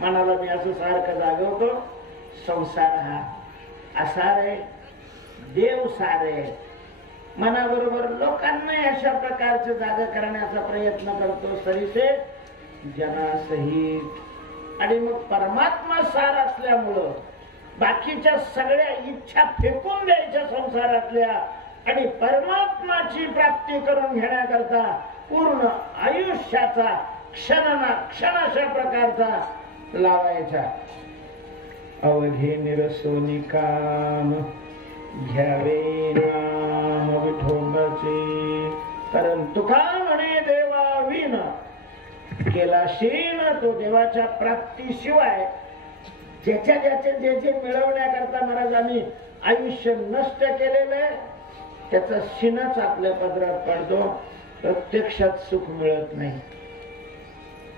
मनाला मी असं सारखं जागवतो. संसार हा असार आहे, देव सार आहे. मनाबरोबर लोकांना अशा प्रकारचे जागा करण्याचा प्रयत्न करतो, सरीसे जनासहित. आणि मग परमात्मा सार असल्यामुळं बाकीच्या सगळ्या इच्छा फेकून द्यायच्या संसारातल्या आणि परमात्माची प्राप्ती करून घेण्याकरता पूर्ण आयुष्याचा क्षण अशा प्रकारचा लावायचा. अवघे निरसोनी काम घ्यावे नाम विठोबाचे. कारण तुका म्हणे देवा विन केला शीन. तो देवाच्या प्राप्तीशिवाय ज्याच्या जे जे मिळवण्याकरता महाराजांनी आयुष्य नष्ट केलेलं आहे त्याचा शीनच आपल्या पदरात पडतो, प्रत्यक्षात सुख मिळत नाही.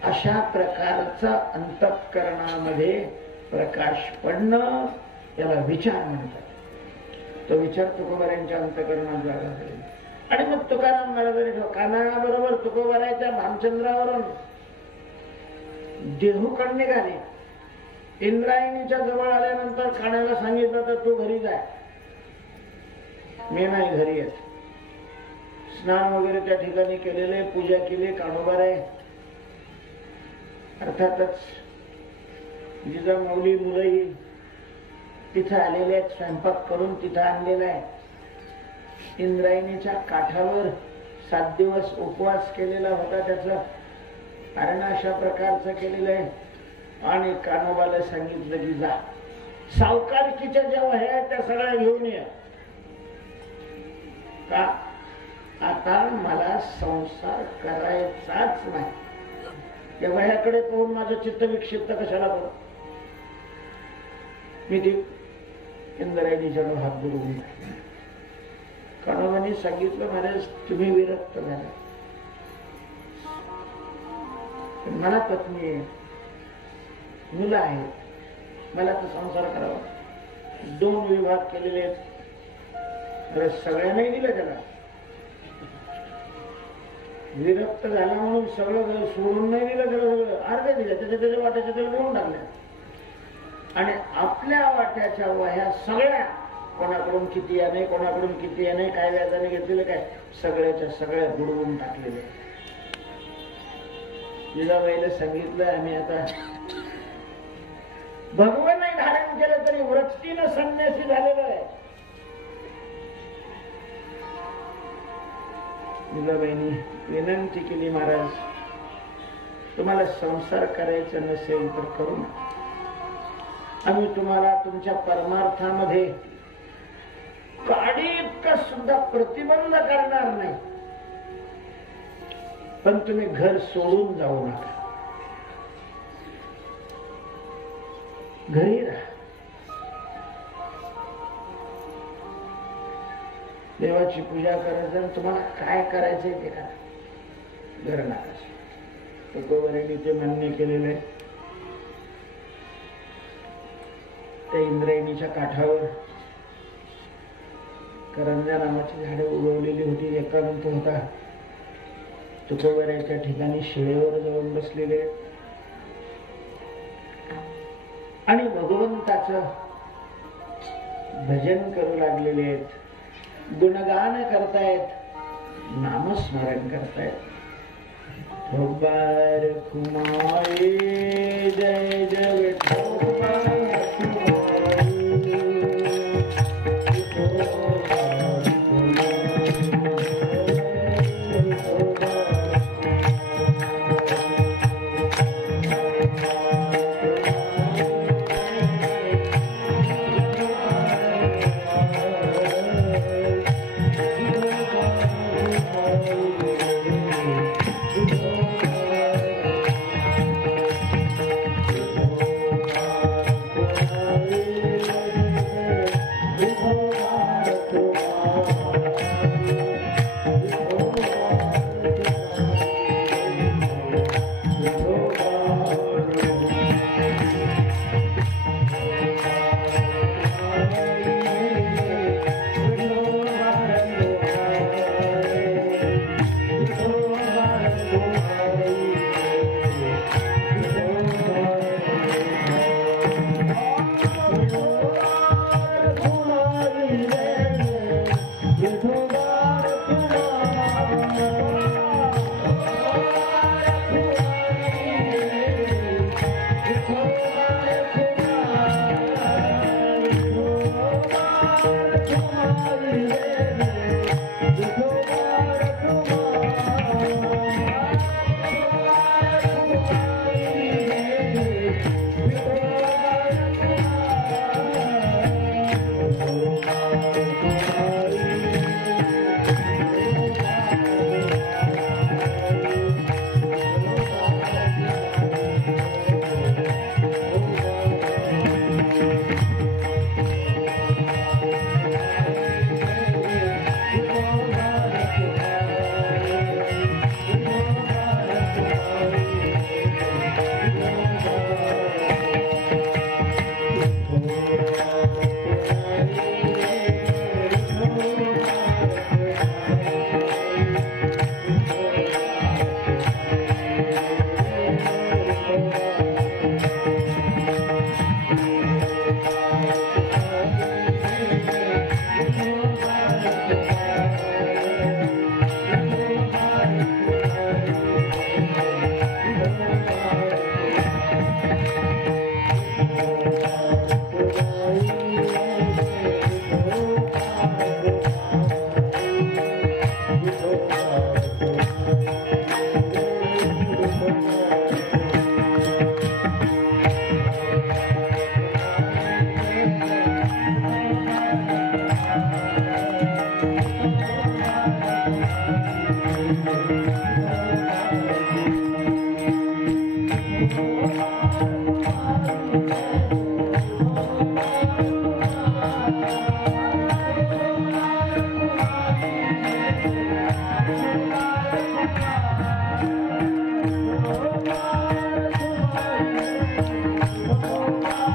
अशा प्रकारचा अंतःकरणामध्ये प्रकाश पडणं याला विचार म्हणतात. तो विचार तुकोबारायांच्या अंतःकरणात झाला. आणि मग तुकाराम महाराजांनी कानाबरोबर तुकोबारायच्या भामचंद्रावरून देहूकडे निघाले. इंद्रायणीच्या जवळ आल्यानंतर कानाला सांगितलं तर तू घरी जाय, मी नाही घरी येत. स्नान वगैरे त्या ठिकाणी केलेले, पूजा केली. कानोबाराय अर्थातच जिजामाऊली मुलंही तिथं आलेले आहेत, स्वयंपाक करून तिथं आणलेला आहे. इंद्रायणीच्या काठावर 7 दिवस उपवास केलेला होता, त्याचं कारण अशा प्रकारचं केलेलं आहे. आणि कान्होबाला सांगितलं की जा, सावकारकीच्या ज्या वह्या आहेत त्या सगळ्या घेऊन ये. का? आता मला संसार करायचाच नाही. या वह्याकडे पाहून माझं चित्त विक्षिप्त कशाला करू. मी ती इंद्रायणीच्या हात बुडवून कान्होबांनी सांगितलं, महाराज तुम्ही विरक्त झाला, मला पत्नी आहे, मुलं आहेत, मला तर संसार करावा. 2 विभाग केलेले आहेत, सगळ्यांनाही दिलं त्याला. विरक्त झाला म्हणून सगळं सोडून नाही दिलं त्याला, सगळं अर्धे दिलं, त्याच्या वाट्याच्या त्याला देऊन टाकल्या. आणि आपल्या वाट्याच्या वह्या सगळ्या कोणाकडून किती आहे, कोणाकडून किती आहे, काय व्याजाने घेतलेले, काय सगळ्याच्या सगळ्या बुडवून टाकलेले. जिजाबाईला सांगितलं, आम्ही आता भगवान नाही धारण केलं तरी वृत्तीनं संन्यासी झालेलं आहे. जिजाबाईंनी विनंती केली, महाराज तुम्हाला संसार करायचा नसेल तर करू नका. आम्ही तुम्हाला तुमच्या परमार्थामध्ये काडीत सुद्धा प्रतिबंध करणार नाही, पण तुम्ही घर सोडून जाऊ नका, घरी राहा. देवाची पूजा करायचं आणि तुम्हाला काय करायचंय ते करा, घर नका. तुकोबारायांनी ते मान्य केलेलं आहे. त्या इंद्रायणीच्या काठावर करंजा नावाची झाडे उगवलेली होती. एकांत होता. तुकोबारायांच्या ठिकाणी शिळेवर जाऊन बसलेले आणि भगवंताचं भजन करू लागलेले आहेत, गुणगान करतायत, नामस्मरण करतायत. ठोबार खुमाई जय जय ठोबार Oh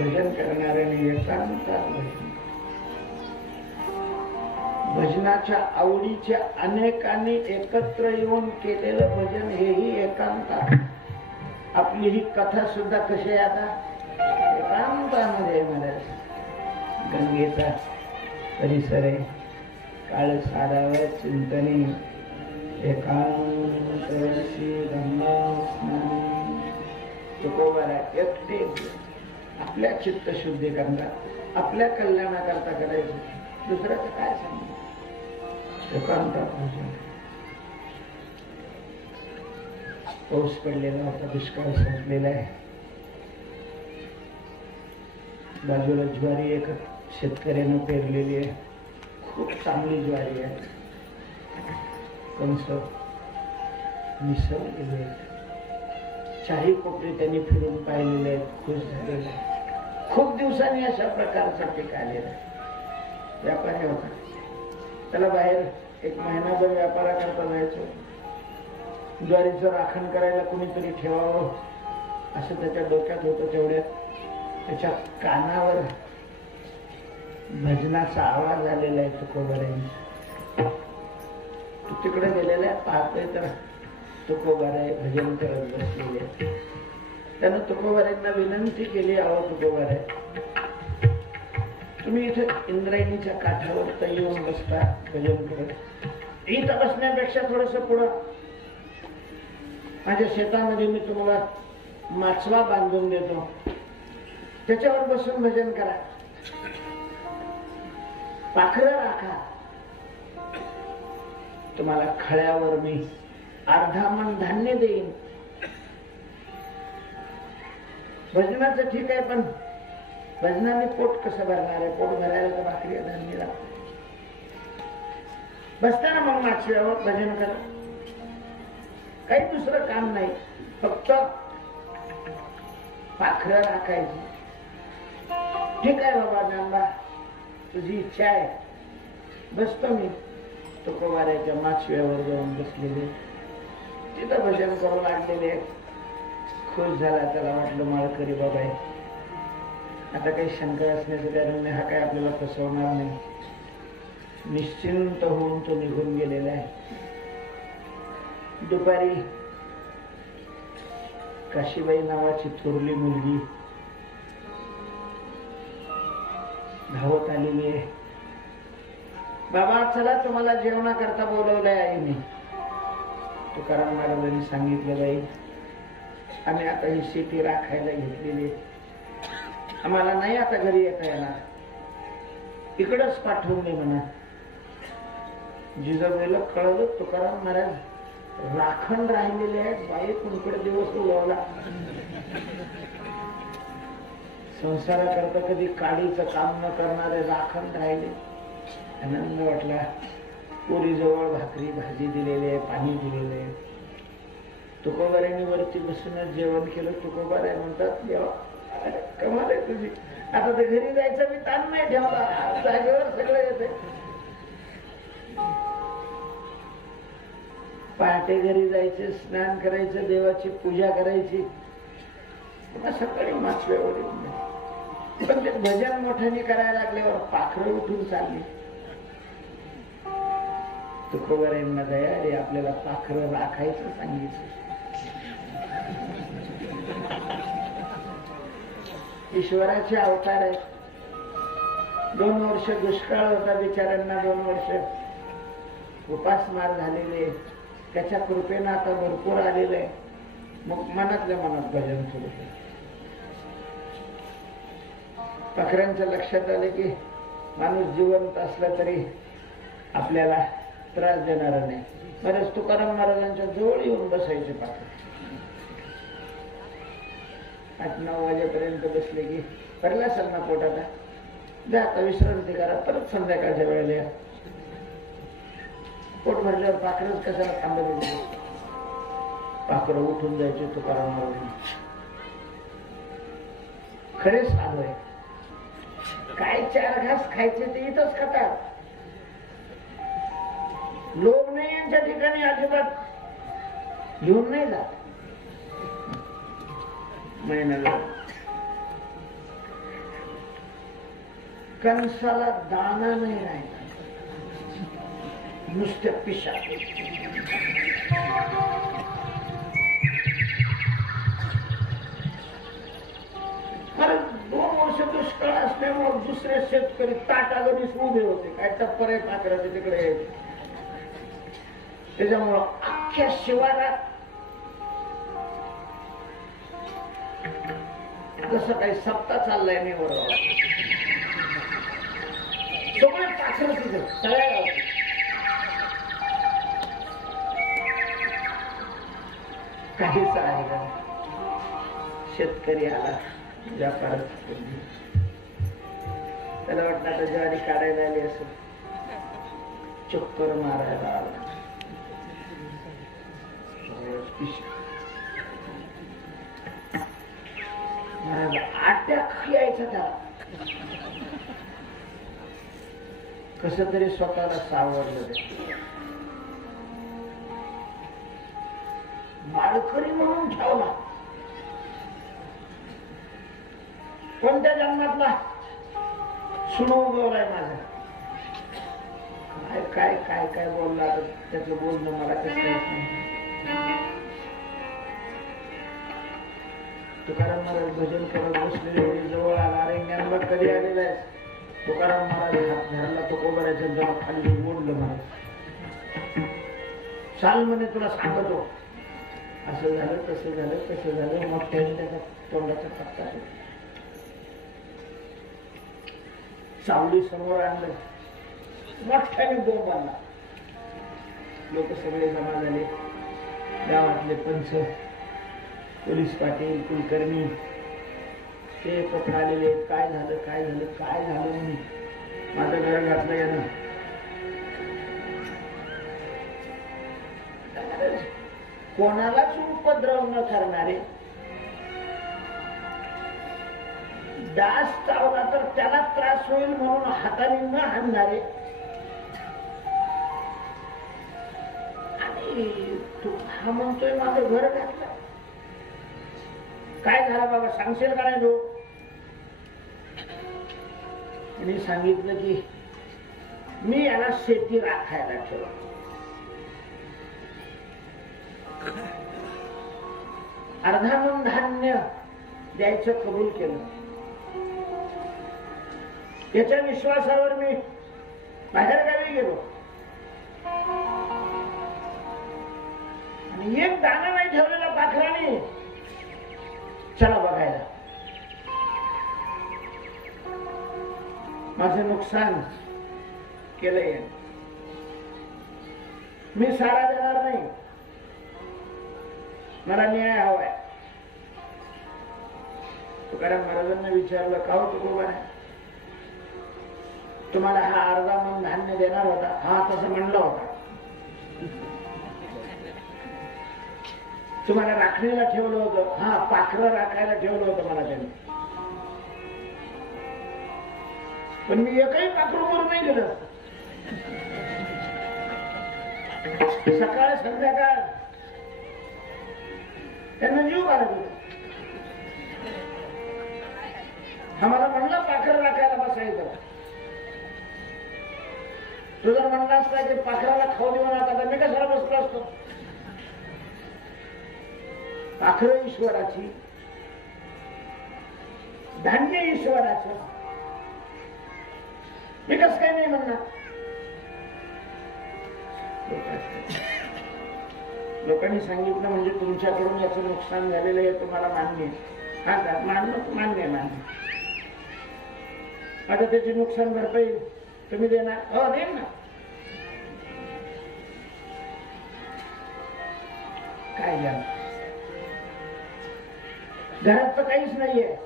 भजन करणाऱ्याने एकांतात भजनाच्या आवडीच्या अनेकांनी एकत्र येऊन केलेलं भजन हेही एकांतात. आपली ही कथा सुद्धा कशी आहे आता एकांतामध्ये. महाराज गंगेचा परिसर आहे, काळ सारावर चिंतने एकांत गंगा स्नानी. तुकोबारा एकटे आपल्या चित्त शुद्धी करणार, आपल्या कल्याणाकरता करायचं, दुसऱ्याचं काय सांगणार. एकांतात भजन. पाऊस पडलेला होता, दुष्काळ संपलेला आहे. बाजूला ज्वारी एक शेतकऱ्यानं पेरलेली आहे, खूप चांगली ज्वारी आहे. कंस मिसळलेले आहेत, चारी कोपरे त्यांनी फिरून पाहिलेले आहेत, खुश झालेले आहेत. खूप दिवसांनी अशा प्रकारचा पीक आलेला आहे. व्यापारी होता, त्याला बाहेर एक महिनाभर व्यापाराकरता जायचं. ज्वारीचं राखण करायला कोणीतरी ठेवावं असं त्याच्या डोक्यात होतं. तेवढ्यात त्याच्या कानावर भजनाचा आवाज आलेला आहे तुकोबारांचा. तू तिकडे गेलेला आहे, पाहतोय तर तुकोबाराय भजन करत बसलेले. त्यानं तुकोबारांना विनंती केली, आहो तुकोबाराय, तुम्ही इथे इंद्रायणीच्या काठावर तर येऊन बसता भजन करत, इथं बसण्यापेक्षा थोडस पुढं माझ्या शेतामध्ये मी तुम्हाला माचवा बांधून देतो, त्याच्यावर बसून भजन करा. पाखरं राखा, तुम्हाला खळ्यावर मी अर्धा मन धान्य देईन. भजनाचं ठीक आहे, पण भजनाने पोट कसं भरणार आहे? पोट भरायला तर भाकरी धान्य लागतं. बसताना मग माचव्यावर भजन करा, काही दुसरं काम नाही, फक्त पाखरं राखायची. ठीक आहे बाबा नांबा, तुझी इच्छा आहे, बसतो मी. तुकोबाराच्या माचव्यावर जाऊन बसलेले, तिथं भजन करू लागलेले. खुश झाला, त्याला वाटलं माळकरी बाबा आहे, आता काही शंका असण्याचं कारण नाही, हा काय आपल्याला फसवणार नाही. निश्चिंत होऊन तो निघून गेलेला आहे. दुपारी काशीबाई नावाची थोरली मुलगी धावत आलेली आहे. बाबा चला, तुम्हाला जेवणाकरता बोलवलंय आईने. तुकाराम महाराजांनी सांगितलं, बाई आम्ही आता ही शेती राखायला घेतलेली, आम्हाला नाही आता घरी येता येणार, इकडच पाठवून दे म्हणा. जिजाबाईला कळलं तुकाराम महाराज राखण राहिलेले आहेत, बाई कुणकडे दिवस उगवला. संसाराकरता कधी काडीचं काम न करणारे राखण राहिले. आनंद वाटला. पोरी जवळ भाकरी भाजी दिलेली आहे, पाणी दिलेले आहे. तुकोबारांनी वरती बसूनच जेवण केलं. तुकोबाराय म्हणतात, देवा कमाल आहे तुझी, आता तर घरी जायचं मी ताण नाही ठेवला, जागेवर सगळं येते. पहाटे घरी जायचे, स्नान करायचं, देवाची पूजा करायची, सकाळी माचव्यावर येऊन. पण ते भजन मोठ्याने करायला लागल्यावर पाखरं उठून चालली. तुकोबारांना दया रे, आपल्याला पाखरं राखायचं सांगितलं. ईश्वराचे अवतार आहे. 2 वर्ष दुष्काळ होता बिचाऱ्यांना, 2 वर्ष उपासमार झालेले, त्याच्या कृपेनं आता भरपूर आलेलं आहे. मग मनातल्या मनात भजन सुरू केलं. पाखरांच्या लक्षात आले की माणूस जिवंत असला तरी आपल्याला त्रास देणार नाही. बरेच तुकाराम महाराजांच्या जवळ येऊन बसायचे पाखर. 8-9 वाजेपर्यंत बसले की भरला असेल ना पोटाला, जा आता विश्रांती करा, परत संध्याकाळच्या वेळेला या. पोट भरल्यावर पाखरच कशाला थांबत. पाखरं उठून जायचे तुकाराम महाराजांनी. खरे साधू आहे. काय 4 घास खायचे ते इथंच खातात. लोक नाही यांच्या ठिकाणी अजिबात घेऊन नाही जात. महिन्याला कणसाला दाना नाही राहिला, नुसत्या पिशा. कारण 2 वर्ष दुष्काळ असल्यामुळे दुसरे शेतकरी ताटागणीस उभे होते. काय टप्पर आहे पाखराचे तिकडे. त्याच्यामुळं अख्ख्या शिवारात जसं काही सप्ताह चाललाय नाही बरोबर. सगळे पाखरं तिथे सगळ्या गावात. काहीच आहे का. शेतकरी आला व्यापारात, त्याला वाटलं आता ज्वारी काढायला आली असं, चक्कर मारायला आला. आट्या यायचा त्याला. कस तरी स्वतःला सावरलं. माळकरी म्हणून ठेवला. कोणत्या जन्मातला सुनो उगवलाय माझा. काय काय काय काय बोलला त्याचं बोलणं मला कसं नाही. तुकाराम महाराज भजन करत बसलेले होते. जवळ आला. अरे ज्ञानबा कधी आलेला आहे. तुकाराम महाराज घराला तो कोबऱ्याच्या जवळ खाली मोडलं महाराज. चाल म्हणे तुला सांगतो. असं झालं तसं झालं तसं झालं. मोठ्याने त्याचा तोंडाचा पत्ता सावली समोर आणलं. मोठ्याने बोंब आणला. लोक सगळे जमा झाले. गावातले पंच, पोलीस पाटील, कुलकर्णी ते एकत्र आलेले. काय झालं काय झालं काय झालं म्हणून माझं घर घातलं यानं. कोणालाच उपद्रव न करणारे, डास चावला तर त्याला त्रास होईल म्हणून हाताने न हाणणारे. आणि तू हा म्हणतोय माझं घर घातलं. काय झालं बाबा सांगशील का नाही तू. आणि सांगितलं की मी याला शेती राखायला ठेवलं. अर्धामन धान्य द्यायचं कबूल केलं. याच्या विश्वासावर मी बाहेर गावी गेलो आणि एक दाना नाही ठेवलेला पाखराने. चला बघायला. माझं नुकसान केलंय. मी सारा देणार नाही. मला न्याय हवाय. तुकाराम महाराजांना विचारलं का हो तुकोबा आहे, तुम्हाला हा अर्धा मन धान्य देणार होता. हा तसं म्हणला होता. तुम्हाला राखणीला ठेवलं होतं. हा पाखरं राखायला ठेवलं होतं मला त्यांनी. पण मी एकही पाखरू मरून नाही गेलं. सकाळ संध्याकाळ त्यांना जीव घालत होता. हा मला म्हणला पाखरं राखायला बसायचं. तू जर म्हणला असता की पाखराला खाऊ देऊ नका तर मी कशाला बसलो असतो. पाखरं ईश्वराची, धान्य ईश्वराचं. मी कसं काय नाही म्हणणार. लोकांनी सांगितलं म्हणजे तुमच्याकडून याचं नुकसान झालेलं आहे तुम्हाला मान्य आहे. हा का मान्य मान्य. आता त्याची नुकसान भरपाई तुम्ही देणार. हो देईन ना. काय द्या. घरात तर काहीच नाहीये.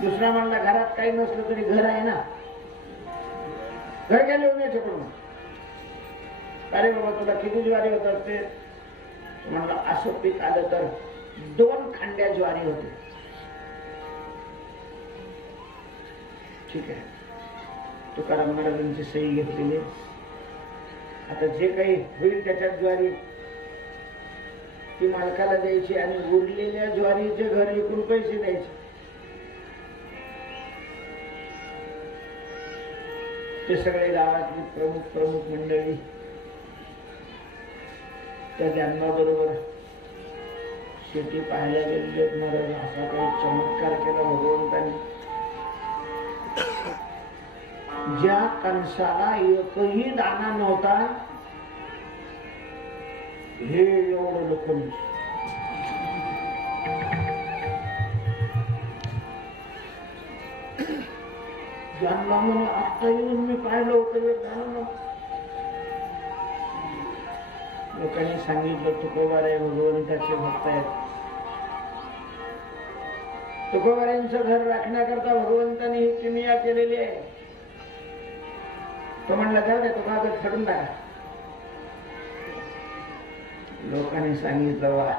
दुसरा म्हणला घरात काही नसलं तरी घर आहे ना. घर गेले याच्याकडून. अरे बाबा तुला किती ज्वारी होत असते. म्हणलं असं पीक आलं तर 2 खांड्या ज्वारी होते. ठीक आहे, तुकाराम महाराजांची सही घेतलेली आहे. आता जे काही होईल त्याच्यात ज्वारी ती मालकाला द्यायची आणि उरलेल्या ज्वारीचे घर विकून पैसे द्यायचे. ते सगळे गावातली प्रमुख मंडळी त्या जन्माबरोबर शेती पाहायला गेलेले. महाराज असा काही चमत्कार केला भगवंताने. ज्या कणसाला एकही दाना नव्हता हे एवढं लोखंड. ज्यांना म्हणे आता येऊन मी पाहिलं होतं. लोकांनी सांगितलं तुकोबाराय भगवंताचे भक्त आहेत. तुकोबारायांचं घर राखण्याकरता भगवंताने ही किमया केलेली आहे. तो म्हणला जाऊ दे, तो कागद फाडून टाका. लोकांनी सांगितलं वा,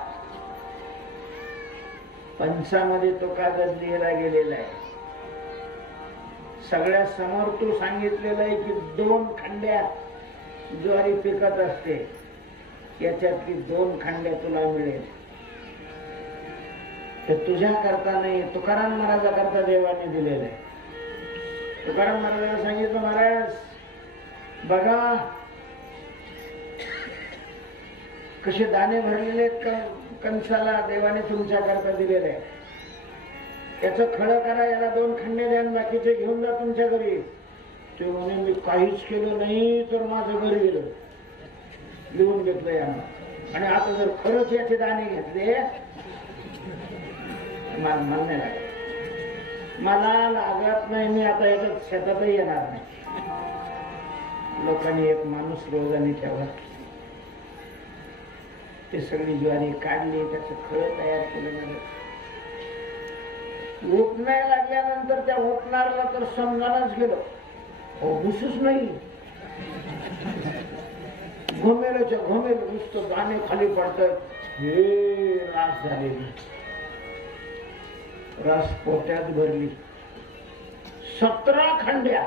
पंचामध्ये तो कागद लिहिला गेलेला आहे. सगळ्या समोर तू सांगितलेलं आहे की 2 खंड्या ज्वारी पिकत असते, याच्यातली 2 खंड्या तुला मिळेल. ते तुझ्या करता नाही, तुकाराम महाराजा करता देवाने दिलेलं आहे. तुकाराम महाराजांना सांगितलं, महाराज बघा कसे दाणे भरलेले कणसाला देवाने तुमच्या करता दिलेले आहे. याचं खळं करा, याला 2 खंडे द्या, बाकीचे घेऊन जा तुमच्या घरी. ते म्हणे मी काहीच केलं नाही तर माझं घर गेलं. लिहून घेतलं यांना. आणि आता जर खरंच याचे दाणे घेतले मला नाही लागत, मला लागत नाही, मी आता याच्यात शेतातही येणार नाही. लोकांनी एक माणूस रोजाने ठेवला. ते सगळी ज्वारी काढली, त्याचं खळं तयार केलं. ओपणायला लागल्यानंतर त्या ओपणारला तर समजायलाच गेलं, घुसच नाही. घोमेलोच्या घोमेलो नुसतं दाणे खाली पडतात. हे रास झालेली, रास पोट्यात भरली. 17 खंड्या.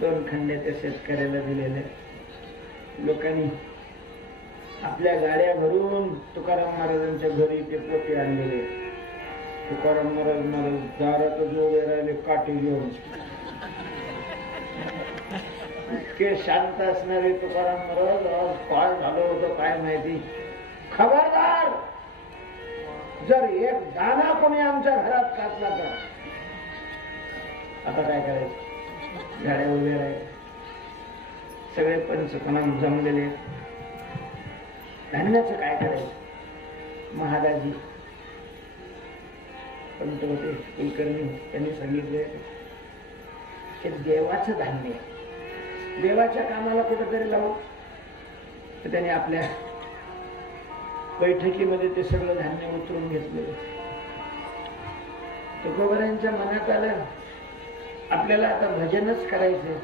2 खंड्या त्या शेतकऱ्याला दिलेल्या. लोकांनी आपल्या गाड्या भरून तुकाराम महाराजांच्या घरी ते पोते आणलेले. तुकाराम महाराज दारातच उभे राहिले काठी घेऊन. इतके शांत असणारे तुकाराम महाराज आज काय झालं होतं काय माहिती. खबरदार, जर एक दाना कोणी आमच्या घरात कापला तर आता काय करायचं. गाड्या उभे राहिले, सगळे पंचपणा जमलेले. धान्याचं काय करायचं. महादाजी पंत होते, कुलकर्णी, त्यांनी सांगितले की देवाचं धान्य देवाच्या कामाला कुठेतरी लावू. तर त्यांनी आपल्या बैठकीमध्ये ते सगळं धान्य उतरून घेतलेलं. तुकोबारायांच्या मनात आलं आपल्याला आता भजनच करायचंय.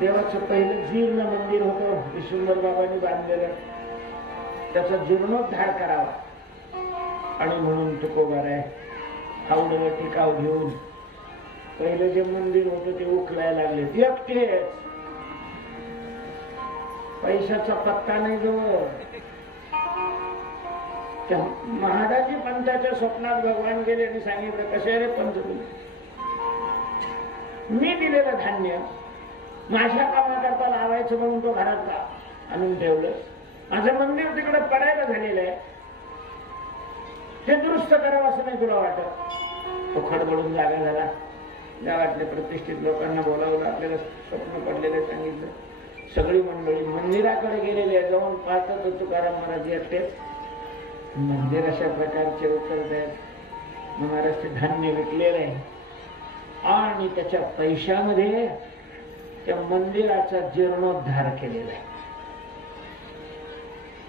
देवाचं पहिलं जीर्ण मंदिर होतं विश्वंभर बाबांनी बांधलेलं, त्याचा जीर्णोद्धार करावा. आणि म्हणून तुकोबाराय हावडं टिकाव घेऊन पहिलं जे मंदिर होतं ते उकलायला लागले. एकटेच, पैशाचा पत्ता नाही जवळ. त्या महादाजी पंताच्या स्वप्नात भगवान गेले आणि सांगितलं, कसे रे पंत, मी दिलेलं धान्य माझ्या कामाकरता लावायचं म्हणून तो घरात आणून ठेवलं. माझं मंदिर तिकडे पडायला झालेलं आहे, ते दुरुस्त करावं असं नाही तुला वाटत. तो खडबडून जागा झाला. गावातल्या प्रतिष्ठित लोकांना बोलावलं, आपल्याला स्वप्न पडलेले सांगितलं. सगळी मंडळी मंदिराकडे गेलेली आहे. जाऊन पाहतात तर तुकाराम महाराज एकटेच. मंदिर अशा प्रकारचे उतरत आहेत. महाराज ते धान्य विकलेलं आहे आणि त्याच्या पैशामध्ये त्या मंदिराचा जीर्णोद्धार केलेला आहे.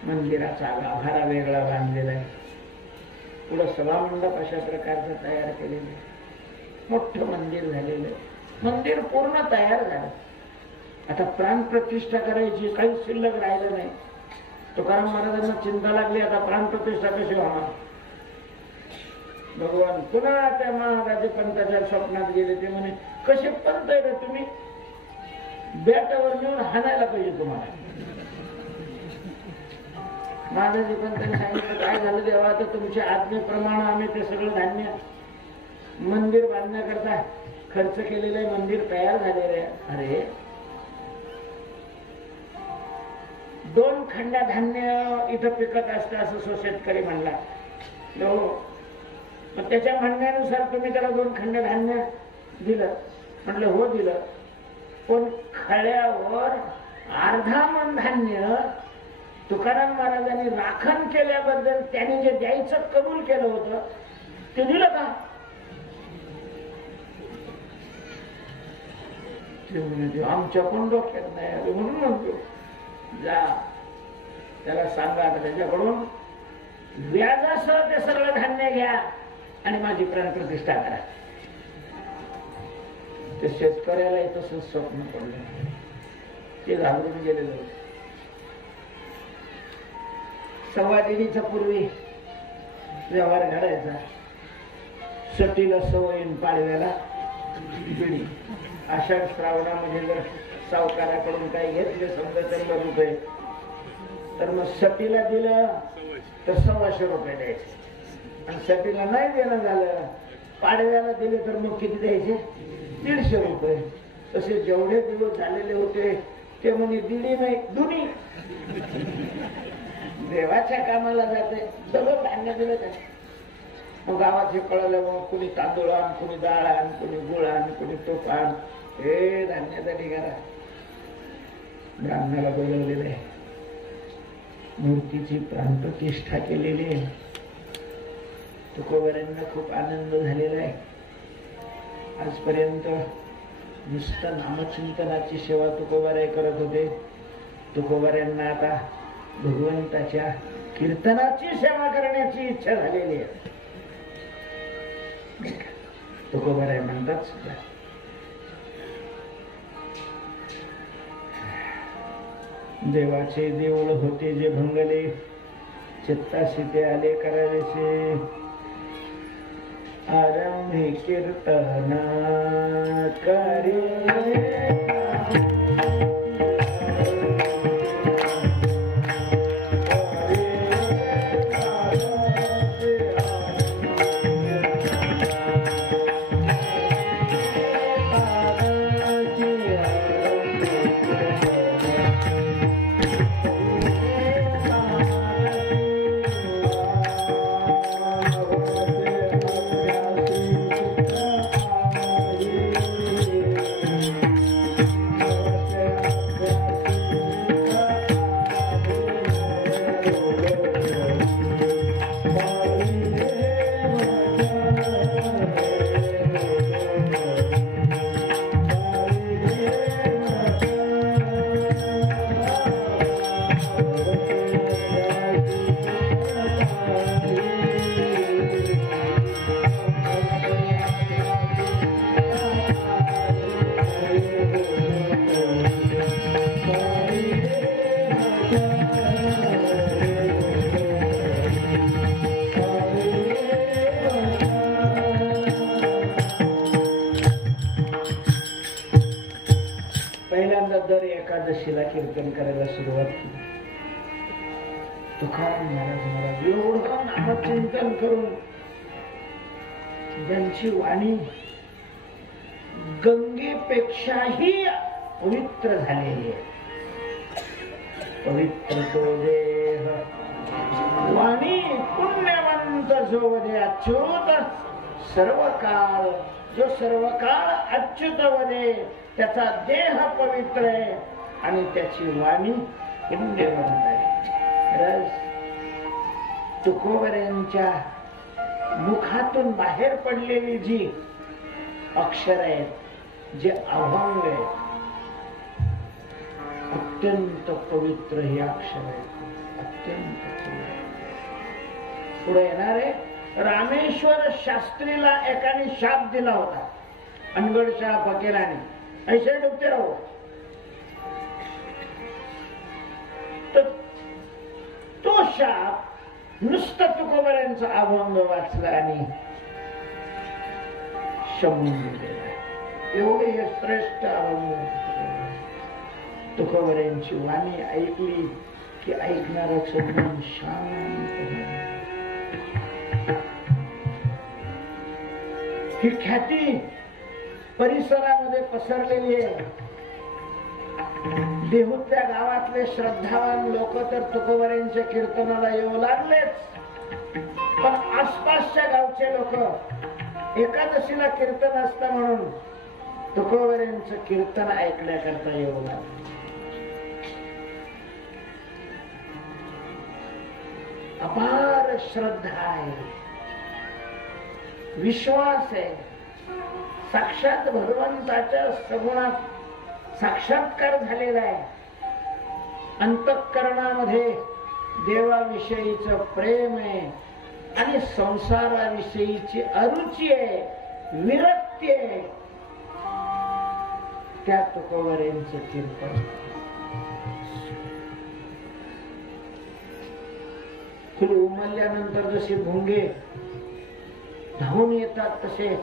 मंदिराचा गाभारा वेगळा बांधलेला आहे. पुढं सभामंडप अशा प्रकारचं तयार केलेलं आहे. मोठं मंदिर झालेलं आहे. मंदिर पूर्ण तयार झालं. आता प्राण प्रतिष्ठा करायची, काही शिल्लक राहिलं नाही. तुकाराम महाराजांना चिंता लागली, आता प्राण प्रतिष्ठा कशी होणार. भगवान पुन्हा त्या महाराज पंताच्या स्वप्नात गेले. ते म्हणे, कसे पंत आहे रे तुम्ही, बॅटावर नेऊन हाणायला पाहिजे तुम्हाला. महाराज पंताने सांगितलं, काय झालं देवा, आता तुमच्या आज्ञेप्रमाणे आम्ही ते सगळं धान्य मंदिर बांधण्याकरता खर्च केलेलं आहे, मंदिर तयार झालेलं आहे. अरे 2 खंड्या धान्य इथं पिकत असतं असं शेतकरी म्हणला. मग त्याच्या म्हणण्यानुसार तुम्ही त्याला 2 खंड धान्य दिलं. म्हटलं हो दिलं, पण खळ्यावर अर्धा मन धान्य तुकाराम महाराजांनी राखण केल्याबद्दल त्यांनी जे द्यायचं कबूल केलं होतं ते दिलं का? आमच्या पण डोक्यात नाही म्हणून म्हणतो, जा त्याला सांगा त्याच्याकडून व्याजासह ते सगळं धान्य घ्या आणि माझी प्राणप्रतिष्ठा करा. ते शेतकऱ्याला तसंच स्वप्न पडलं, ते घाबरून गेलेलं होतं. 1:15 पूर्वी व्यवहार घडायचा. सटीला सवयीन, पाडव्याला बिडी. आषाढ श्रावणामध्ये जर सावकाराकडून काही घेतले समजा 100 रुपये, तर मग सटीला दिलं तर 125 रुपये द्यायचे. आणि सटीला नाही देणं झालं, पाडव्याला दिले तर मग किती द्यायचे? 150 रुपये. तसे जेवढे दिवस झालेले होते ते म्हणजे दिली नाही दुनी. देवाच्या कामाला जाते, सगळं धान्य दिलं त्याने. मग गावात हे कळलं, मग कुणी तांदूळ आण, कुणी डाळ आण, कुणी गुळ आण, कुणी तूप आण, हे धान्याचा ढिगारा. ब्राह्मणाला बोलवलेलं आहे, मूर्तीची प्राणप्रतिष्ठा केलेली आहे. तुकोबारांना खूप आनंद झालेला आहे. आजपर्यंत नुसतं नामचिंतनाची सेवा तुकोबाराय करत होते. तुकोबारांना आता भगवंताच्या कीर्तनाची सेवा करण्याची इच्छा झालेली आहे. तुकोबाराय म्हणतात सुद्धा, देवाचे देऊळ होते जे भंगले, चित्ताशी ते आले करावेसे. आरंभी कीर्तन करे एकादशीला कीर्तन करायला सुरुवात केली. तुकाराम महाराज एवढं नामचिंतन करून ज्यांची वाणी गंगेपेक्षाही पवित्र झालेली आहे. पवित्र तो देह वाणी पुण्यवंत जो वदे अच्युत सर्व काळ, जो सर्व काळ अच्युत वदे त्याचा देह पवित्र आहे आणि त्याची वाणी पुण्यवंत आहे. खरंच तुकोबारांच्या मुखातून बाहेर पडलेली जी अक्षर आहेत, जे अभंग आहेत, अत्यंत पवित्र ही अक्षर आहे. अत्यंत पुढे येणार आहे. रामेश्वर शास्त्रीला एकाने शाप दिला होता, अनगडशाह फकीराने, ऐसे डुबते राहो. तो शाप नुसतं तुकोबारांचा अभंग वाचला आणि शमून दिलेलं आहे. एवढे हे श्रेष्ठ अनुभव तुकोबऱ्यांची वाणी ऐकली की ऐकणाऱ्याचं मन शांत होईल. ही ख्याती परिसरामध्ये पसरलेली आहे. देहूतल्या गावातले श्रद्धावान लोक तर तुकोबऱ्यांच्या कीर्तनाला येऊ लागलेच, पण आसपासच्या गावचे लोक एकादशीला कीर्तन असतं म्हणून तुकोबऱ्यांचं कीर्तन ऐकण्याकरता येऊ लागले. अपार श्रद्धा आहे, विश्वास आहे. साक्षात भगवंताच्या सगुणात साक्षात्कार झालेला आहे. अंतःकरणामध्ये देवाविषयीचं प्रेम आहे आणि संसाराविषयीची अरुची आहे, विरक्ती आहे. त्या तुकोबऱ्यांचं कीर्तन फुल उमलल्यानंतर जसे भुंगे धावून येतात तसे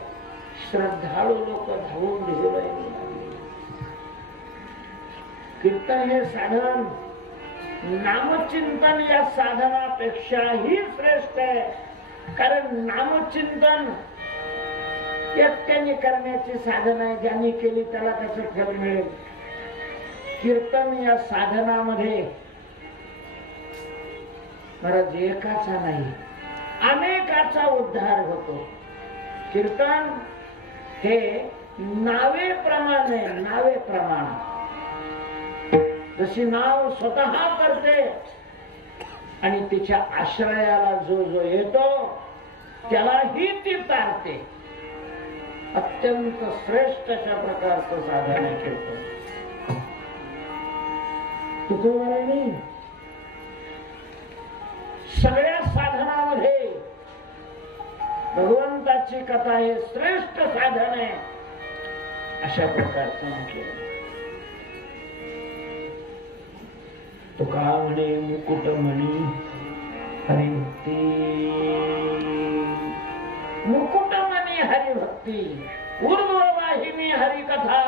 श्रद्धाळू लोक धावून देऊ लागले. कीर्तन हे साधन नामचिंतन या साधनापेक्षाही श्रेष्ठ आहे. कारण नामचिंतन एकट्याने करण्याची साधन आहे. ज्यांनी केली त्याला त्याचं फल मिळेल. कीर्तन या साधनामध्ये महाराज एकाचा नाही अनेकाचा उद्धार होतो. कीर्तन हे नावेप्रमाणे, नावेप्रमाणे जशी नाव स्वतः करते आणि तिच्या आश्रयाला जो जो येतो त्यालाही ती तारते. अत्यंत श्रेष्ठ अशा प्रकारचं साधन आहे कीर्तन. तुकोबरांनी सगळ्या साधनामध्ये भगवंताची कथा हे श्रेष्ठ साधन आहे अशा प्रकारचं म्हटलं. तुका म्हणे मुकुटमणी हरिभक्ती, मुकुटमणी हरिभक्ती, ऊर्ध्ववाहिनी हरिकथा.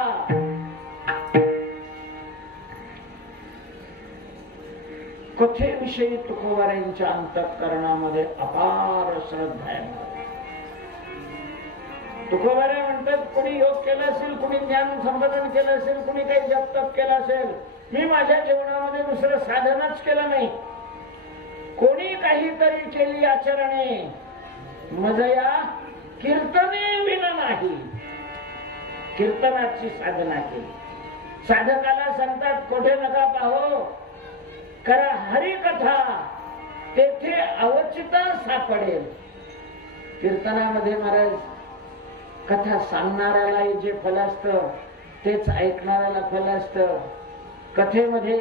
कथेविषयी तुकोबऱ्यांच्या अंतःकरणामध्ये अपार श्रद्धा आहे. तुकोबरे म्हणतात कोणी योग केला असेल, कोणी ज्ञान संपादन केलं असेल, कोणी काही जप तप केलं असेल, मी माझ्या जीवनामध्ये दुसरं साधनच केलं नाही. कोणी काहीतरी केली आचरणे मजया कीर्तने विना नाही. कीर्तनाची साधना केली. साधकाला सांगतात कोठे नका पाहो, करा हरिकथा, तेथे अवचित सापडेल. कीर्तनामध्ये महाराज कथा सांगणाऱ्याला जे फल असतं तेच ऐकणाऱ्याला फल असतं. कथेमध्ये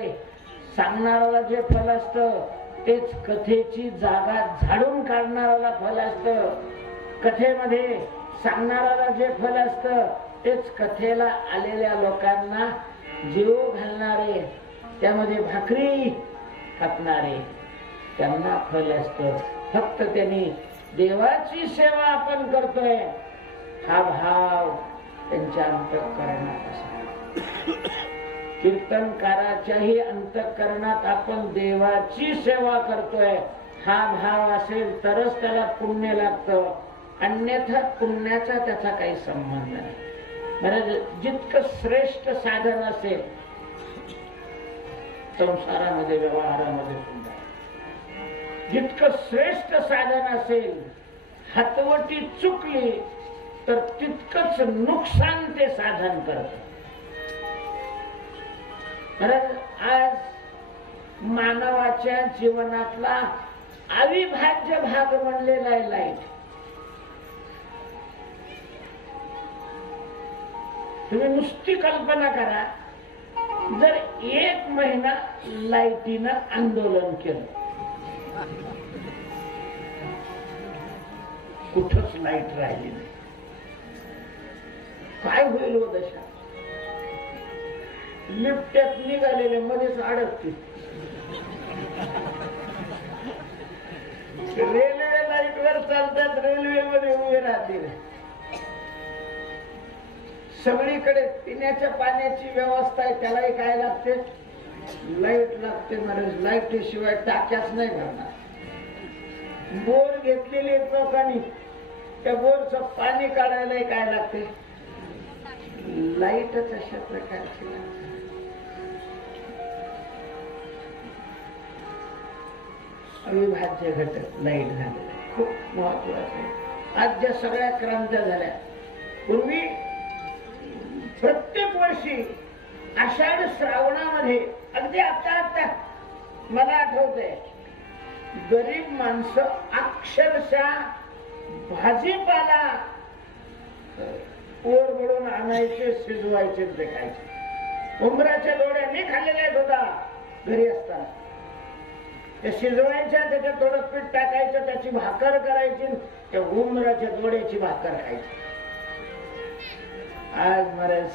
सांगणाऱ्याला जे फल असतं तेच कथेची जागा झाडून काढणाऱ्याला फल असतं. कथेमध्ये सांगणाऱ्याला जे फल असतं तेच कथेला आलेल्या लोकांना जीव घालणारे, त्यामध्ये भाकरी खातणारे त्यांना फल असतं. फक्त त्यांनी देवाची सेवा आपण करतोय हा भाव त्यांच्या अंतःकरणात असावा. कीर्तनकाराच्याही अंतःकरणात आपण देवाची सेवा करतोय हा भाव असेल तरच त्याला पुण्य लागतं, अन्यथा पुण्याचा त्याचा काही संबंध नाही. म्हणजे जितकं श्रेष्ठ साधन असेल संसारामध्ये व्यवहारामध्ये सुद्धा, जितकं श्रेष्ठ साधन असेल हातवटी चुकली तर तितकंच नुकसान ते साधन करत. आज मानवाच्या जीवनातला अविभाज्य भाग बनलेला आहे लाईट. तुम्ही नुसती कल्पना करा, जर 1 महिना लाईटीनं आंदोलन केलं, कुठंच लाईट राहिली नाही, काय होईल हो दशा? लिफ्ट्यात निघालेले मध्येच अडकतील. रेल्वे लाईट वर चालतात, रेल्वे मध्ये उभे राहतील. सगळीकडे पिण्याच्या पाण्याची व्यवस्था आहे, त्यालाही काय लागते? लाईट लागते महाराज. लाईट शिवाय टाक्याच नाही भरणार. बोर घेतलेली लोकांनी, त्या बोरचं पाणी काढायला काय लागते? लाईटच अशा प्रकारची लागते. अविभाज्य घटक लाईट झालेला खूप महत्वाचं आहे. आज ज्या सगळ्या क्रांत्या झाल्या, पूर्वी प्रत्येक वर्षी आषाढ श्रावणामध्ये अगदी आता मला आठवतंय, गरीब माणसं अक्षरशः भाजीपाला ओरबडून आणायचे, शिजवायचे, ते खायचे. उंबराच्या डोळ्या मी खाल्लेल्या होता घरी असताना. त्या शिजवायच्या, त्याच्यात थोडं पीठ टाकायचं, त्याची भाकर करायची, त्या उंबराच्या डोळ्याची भाकर खायची. आज महाराज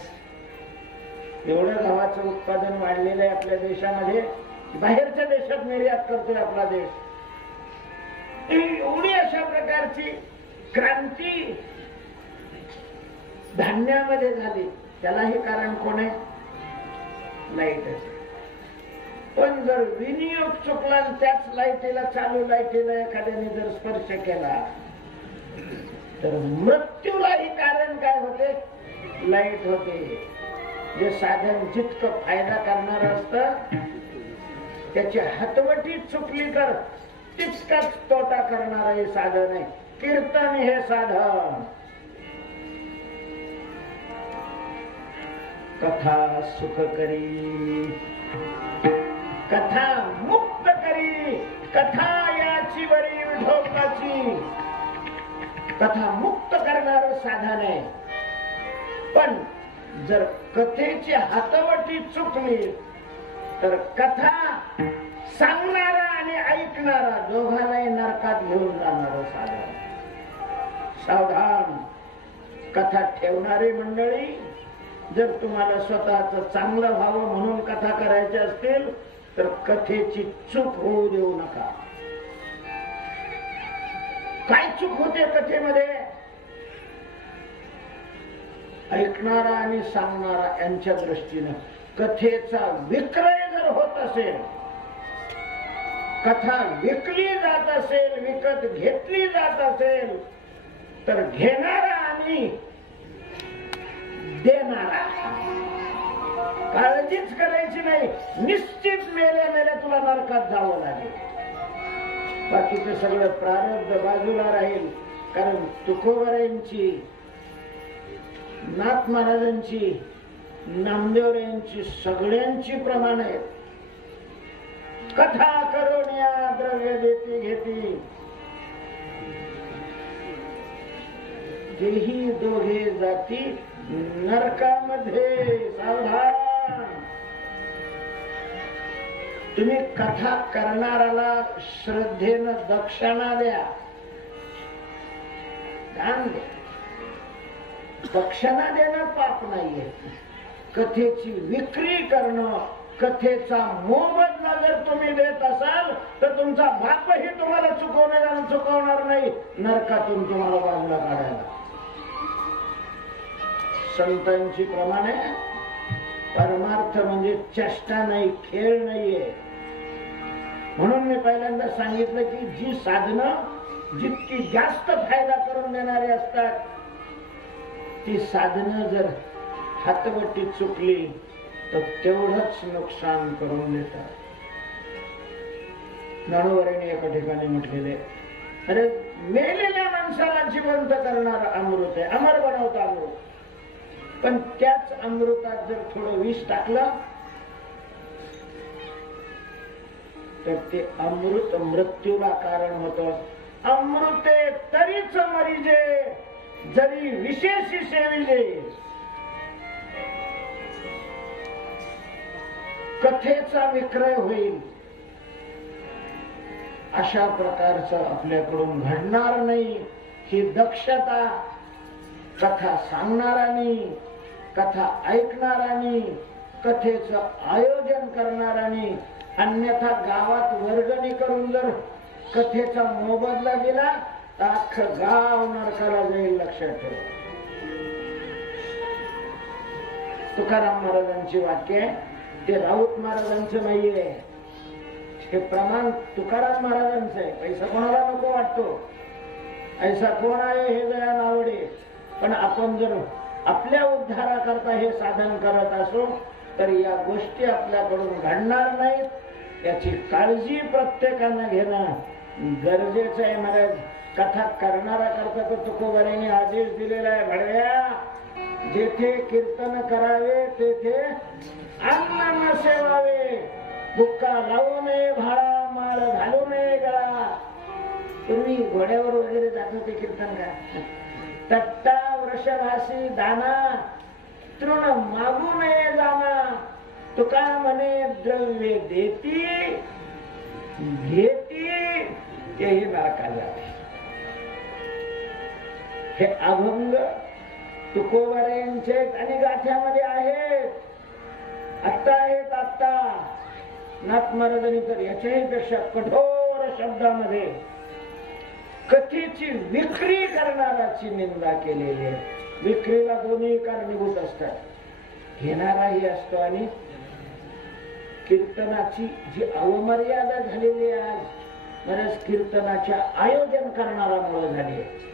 एवढं गव्हाचं उत्पादन वाढलेलं आहे आपल्या देशामध्ये, बाहेरच्या देशात निर्यात करतोय आपला देश. एवढी अशा प्रकारची क्रांती धान्यामध्ये झाली. त्यालाही कारण कोण आहे? लाईटच. पण जर विनियोग चुकला, त्याच लाईटीला, चालू लाईटीला एखाद्याने जर स्पर्श केला तर मृत्यूलाही कारण काय होते? लाईट होते. जे साधन जितकं फायदा करणार असतं, त्याची हातवटी चुकली तर तितकाच तोटा करणार हे साधन आहे. कीर्तन हे साधन. कथा सुख करी, कथा मुक्त करी, कथा याची बरी विठोबाची. कथा मुक्त करणार साधन आहे. पण जर कथेची हातवटी चुकली तर कथा सांगणारा आणि ऐकणारा दोघांनाही नरकात घेऊन जाणार साधन. सावधान. कथा ठेवणारी मंडळी, जर तुम्हाला स्वतःच चांगलं व्हावं म्हणून कथा करायची असतील तर कथेची चूक होऊ देऊ नका. काय चूक होते कथेमध्ये? ऐकणारा आणि सांगणारा यांच्या दृष्टीनं कथेचा विक्रय जर होत असेल, कथा विकली जात असेल, विकत घेतली जात असेल, तर घेणारा आणि देणारा काळजीच करायची नाही. निश्चित मेल्या मेल्या तुला नरकात जावं लागेल. बाकीचं सगळं प्रारब्ध बाजूला राहील. कारण तुकोबारायांची, नाथ महाराजांची, नामदेवरायांची सगळ्यांची प्रमाण आहेत. कथा करुण्या द्रव्य देती घेती, जेही दोघे जाती नरकामध्ये. सावधान. तुम्ही कथा करणाऱ्याला श्रद्धेनं दक्षिणा द्या, दान द्या. दक्षिणा देणं पाप नाहीये. कथेची विक्री करणं, कथेचा मोबदला जर तुम्ही देत असाल तर तुमचा बापही तुम्हाला चुकवणार नाही, नरकातून तुम्हाला बाजूला काढायला. संतांची प्रमाणे परमार्थ म्हणजे चेष्टा नाही, खेळ नाहीये. म्हणून मी पहिल्यांदा सांगितलं की जी साधनं जितकी जास्त फायदा करून देणारी असतात, ती साधनं जर हातवटी चुकली तर तेवढंच नुकसान करून देतात. ज्ञानोबांनी एका ठिकाणी म्हटलेले, अरे मेलेल्या माणसाला जिवंत करणार अमृत आहे, अमर बनवतं अमृत. पण त्याच अमृतात जर थोडं विष टाकलं तर ते अमृत मृत्यूला कारण होतं. अमृते तरीच मरिजे, जरी विशेष सेविले. कथेचा विक्रय होईल अशा प्रकारचं आपल्याकडून घडणार नाही. ही दक्षता कथा सांगणारानी, कथा ऐकणारानी, कथेचं आयोजन करणारानी. अन्यथा गावात वर्गणी करून जर कथेचा मोबदला दिला तर अख्खं गाव नरकाला जाईल. लक्षात ठेवा. तुकाराम महाराजांची वाक्य आहे, ते राऊत महाराजांचं नाहीये, हे प्रमाण तुकाराम महाराजांचं आहे. पैसा कोणाला नको वाटतो, ऐसा कोण आहे हे जया नावडे. पण आपण जर आपल्या उद्धाराकरता हे साधन करत असो तर या गोष्टी आपल्याकडून घडणार नाहीत, याची काळजी प्रत्येकानं घेणं गरजेचं आहे. महाराज कथा करणारा करता तर तुकोबारांनी आदेश दिलेला आहे, भडव्या जेथे कीर्तन करावे तेथे अन्न न सेवावे, बुक्का लावू नये, भाडा माळ घालू नये गळा. पूर्वी घोड्यावर वगैरे जात होते कीर्तन का, तट्टा वृषभासी दाना तृण मागू नये जाना, तुका म्हणे द्रव्य देती घेती तेही नरकाला. हे अभंग तुकोबारांचे आणि गाथ्यामध्ये आहेत, आत्ता आहेत. आत्ता नाथ महाराजांनी तर याच्याही पेक्षा कठोर शब्दामध्ये कथेची विक्री करणाराची निंदा केलेली आहे. विक्रीला दोन्ही कारणीभूत असतात, घेणाराही असतो आणि कीर्तनाची जी अवमर्यादा झालेली आहे आज, बऱ्याच कीर्तनाच्या आयोजन करणारामुळे झाली आहे.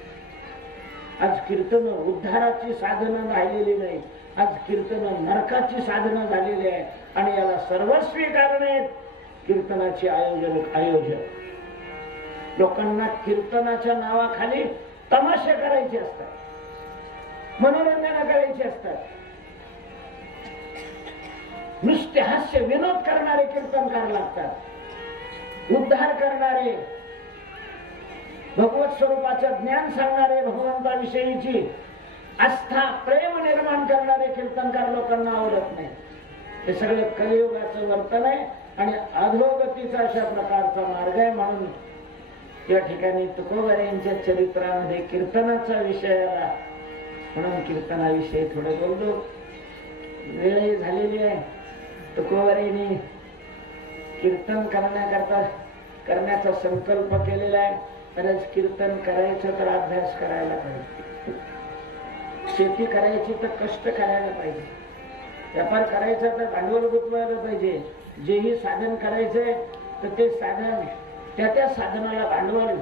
आज कीर्तन उद्धाराची साधनं राहिलेली नाही, आज कीर्तन नरकाची साधनं झालेली आहे. आणि याला सर्वस्वी कारण आहेत कीर्तनाचे आयोजक. लोकांना कीर्तनाच्या नावाखाली तमाशे करायचे असतात, मनोरंजन करायचे असतात, नुसते हास्य विनोद करणारे कीर्तनकार लागतात. उद्धार करणारे, भगवत स्वरूपाचं ज्ञान सांगणारे, भगवंताविषयीची आस्था प्रेम निर्माण करणारे कीर्तनकार लोकांना आवडत नाही. हे सगळे कलियुगाचं वर्तन आहे आणि अधोगतीचा अशा प्रकारचा मार्ग आहे. म्हणून या ठिकाणी तुकोबारांच्या चरित्रामध्ये कीर्तनाचा विषय आला, म्हणून कीर्तनाविषयी थोडं बोलतो. वेळही झालेली आहे. तुकोबारांनी कीर्तन करण्याचा संकल्प केलेला आहे. बरेच कीर्तन करायचं तर अभ्यास करायला पाहिजे, शेती करायची तर कष्ट करायला पाहिजे, व्यापार करायचा तर भांडवल गुंतवायला पाहिजे, जेही साधन करायचंय तर ते साधन त्या साधनाला भांडवल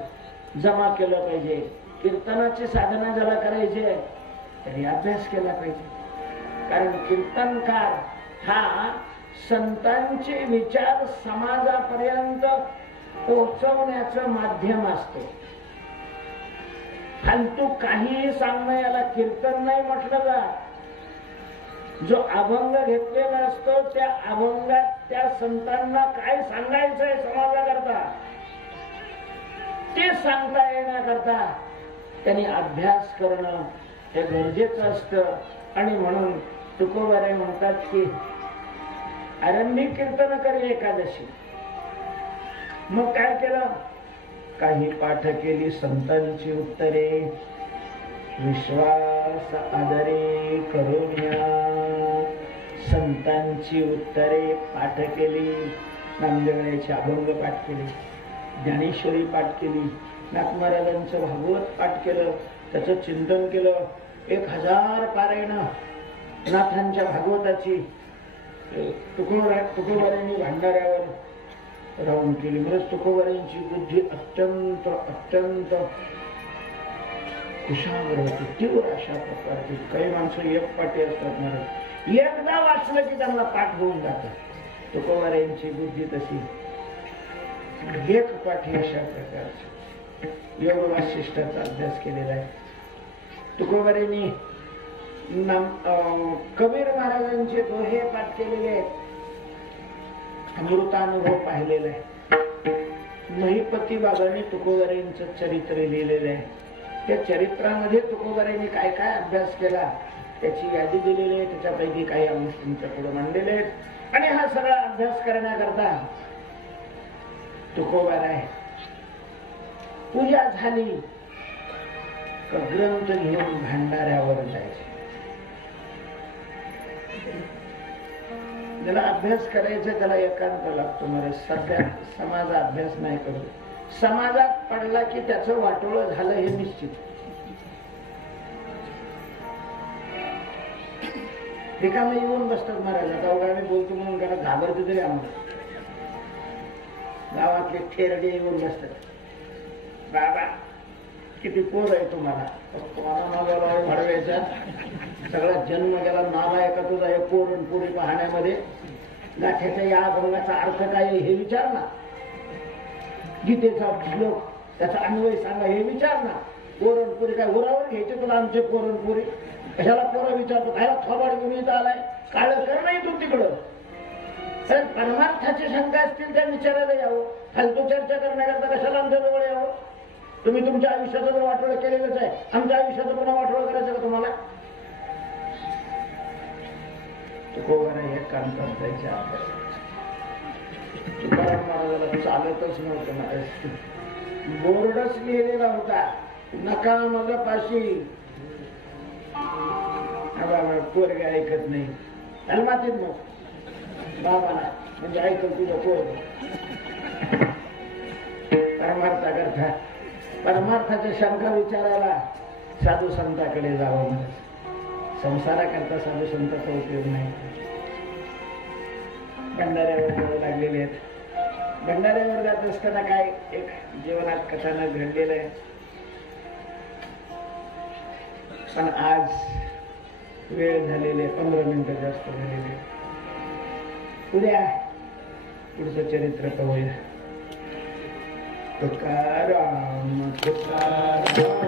जमा केलं पाहिजे. कीर्तनाची साधना ज्याला करायची आहे त्यांनी अभ्यास केला पाहिजे. कारण कीर्तनकार हा संतांचे विचार समाजापर्यंत पोहोचवण्याचं माध्यम असतो. फालतू काहीही सांगणं याला कीर्तन नाही म्हटलं जात. जो अभंग घेतलेला असतो त्या अभंगात त्या संतांना काय सांगायचंय समाजाकरता ते सांगता येण्याकरता त्यांनी अभ्यास करणं हे गरजेचं असतं. आणि म्हणून तुकोबाराय म्हणतात की आरंभी कीर्तन करे एकादशी. मग काय केलं, काही पाठ केली संतांची उत्तरे, विश्वास आदरे करुण्या. संतांची उत्तरे पाठ केली, नामदेवळ्याचे अभंग पाठ केले, ज्ञानेश्वरी पाठ केली, नाथ महाराजांचं भागवत पाठ केलं, त्याचं चिंतन केलं. 1000 पारायण नाथांच्या भागवताची तुकोबारायांनी भांडाऱ्यावर राहून केली. म्हणजे तुकोबारायांची बुद्धी अत्यंत अत्यंत कुशावर होती, तीव्र अशा प्रकारची. काही माणसं एक पाठी असतात महाराज, एकदा वाचलं की त्यांना पाठ होऊन जातात. तुकोबारायांची बुद्धी तशी एक पाठी अशा प्रकारची. योग वासिष्ठाचा अभ्यास केलेला आहे. तुकोबारायांनी कबीर महाराजांचे दोहे पाठ केलेले आहेत, अमृतानुभव पाहिलेला आहे. महिपती बाबांनी तुकोबारायांचं चरित्र लिहिलेलं आहे. त्या चरित्रामध्ये तुकोबारायांनी काय काय अभ्यास केला त्याची यादी दिलेली आहे. त्याच्यापैकी काही अंश तुमच्या पुढे मांडलेले आहेत. आणि हा सगळा अभ्यास करण्याकरता तुकोबाराय पूजा झाली का ग्रंथ घेऊन भांडाऱ्यावर जायचे. ज्याला अभ्यास करायचा त्याला एकांत लागतो. मला सध्या समाज अभ्यास नाही करू. समाजात पडला की त्याचं वाटोळं झालं हे निश्चित. रिकामे येऊन बसतात महाराज. आता उगा मी बोलतो म्हणून त्याला घाबरतो तरी आम्हाला. गावातले थेरडे येऊन बसतात. बाबा किती पोर आहे तुम्हाला? घडवायचा सगळा जन्म गेला नालायका तुझा हे पोरण पुरी पाहण्यामध्ये. गाठ्याच्या या अभंगाचा अर्थ काय हे विचार ना. गीतेचा श्लोक त्याचा अन्वय सांगा हे विचार ना. पोरणपुरी काय उरावर घ्यायचे तुला आमचे पोरणपुरी? कशाला पोरं विचारतो? खायला थोबाड घेऊन येत आलाय? काळं कर नाही तू तिकडं. तर परमार्थाची शंका असतील त्या विचारायला यावं. फालतू चर्चा करण्याकरता कशाला आमच्या जवळ यावं? तुम्ही तुमच्या आयुष्याचं जर वाटोळ केलेलंच आहे. आमच्या आयुष्याचं पुन्हा वाटोळ करायचं का तुम्हाला? तुकोबाने हे काम करतायच्या तुकाराम महाराजाला चालतच नव्हतं महाराज. बोर्डच लिहिलेला होता नका मग पाशी. पोरगे ऐकत नाही त्याला मातीत मग बाबाला म्हणजे ऐकत तुझं पोरग. परमार्था करता परमार्थाच्या शंका विचारायला साधू संतांकडे जावं. संसाराकरता साधू संतांचा उपयोग नाही. भंडाऱ्यावर लागलेले आहेत. भंडाऱ्यावर जात असताना काय एक जीवनात कथानक घडलेलं आहे. पण आज वेळ झालेले 15 मिनिटं जास्त झालेले. उद्या पुढचं चरित्र पाहूया. तुकाराम तुकाराम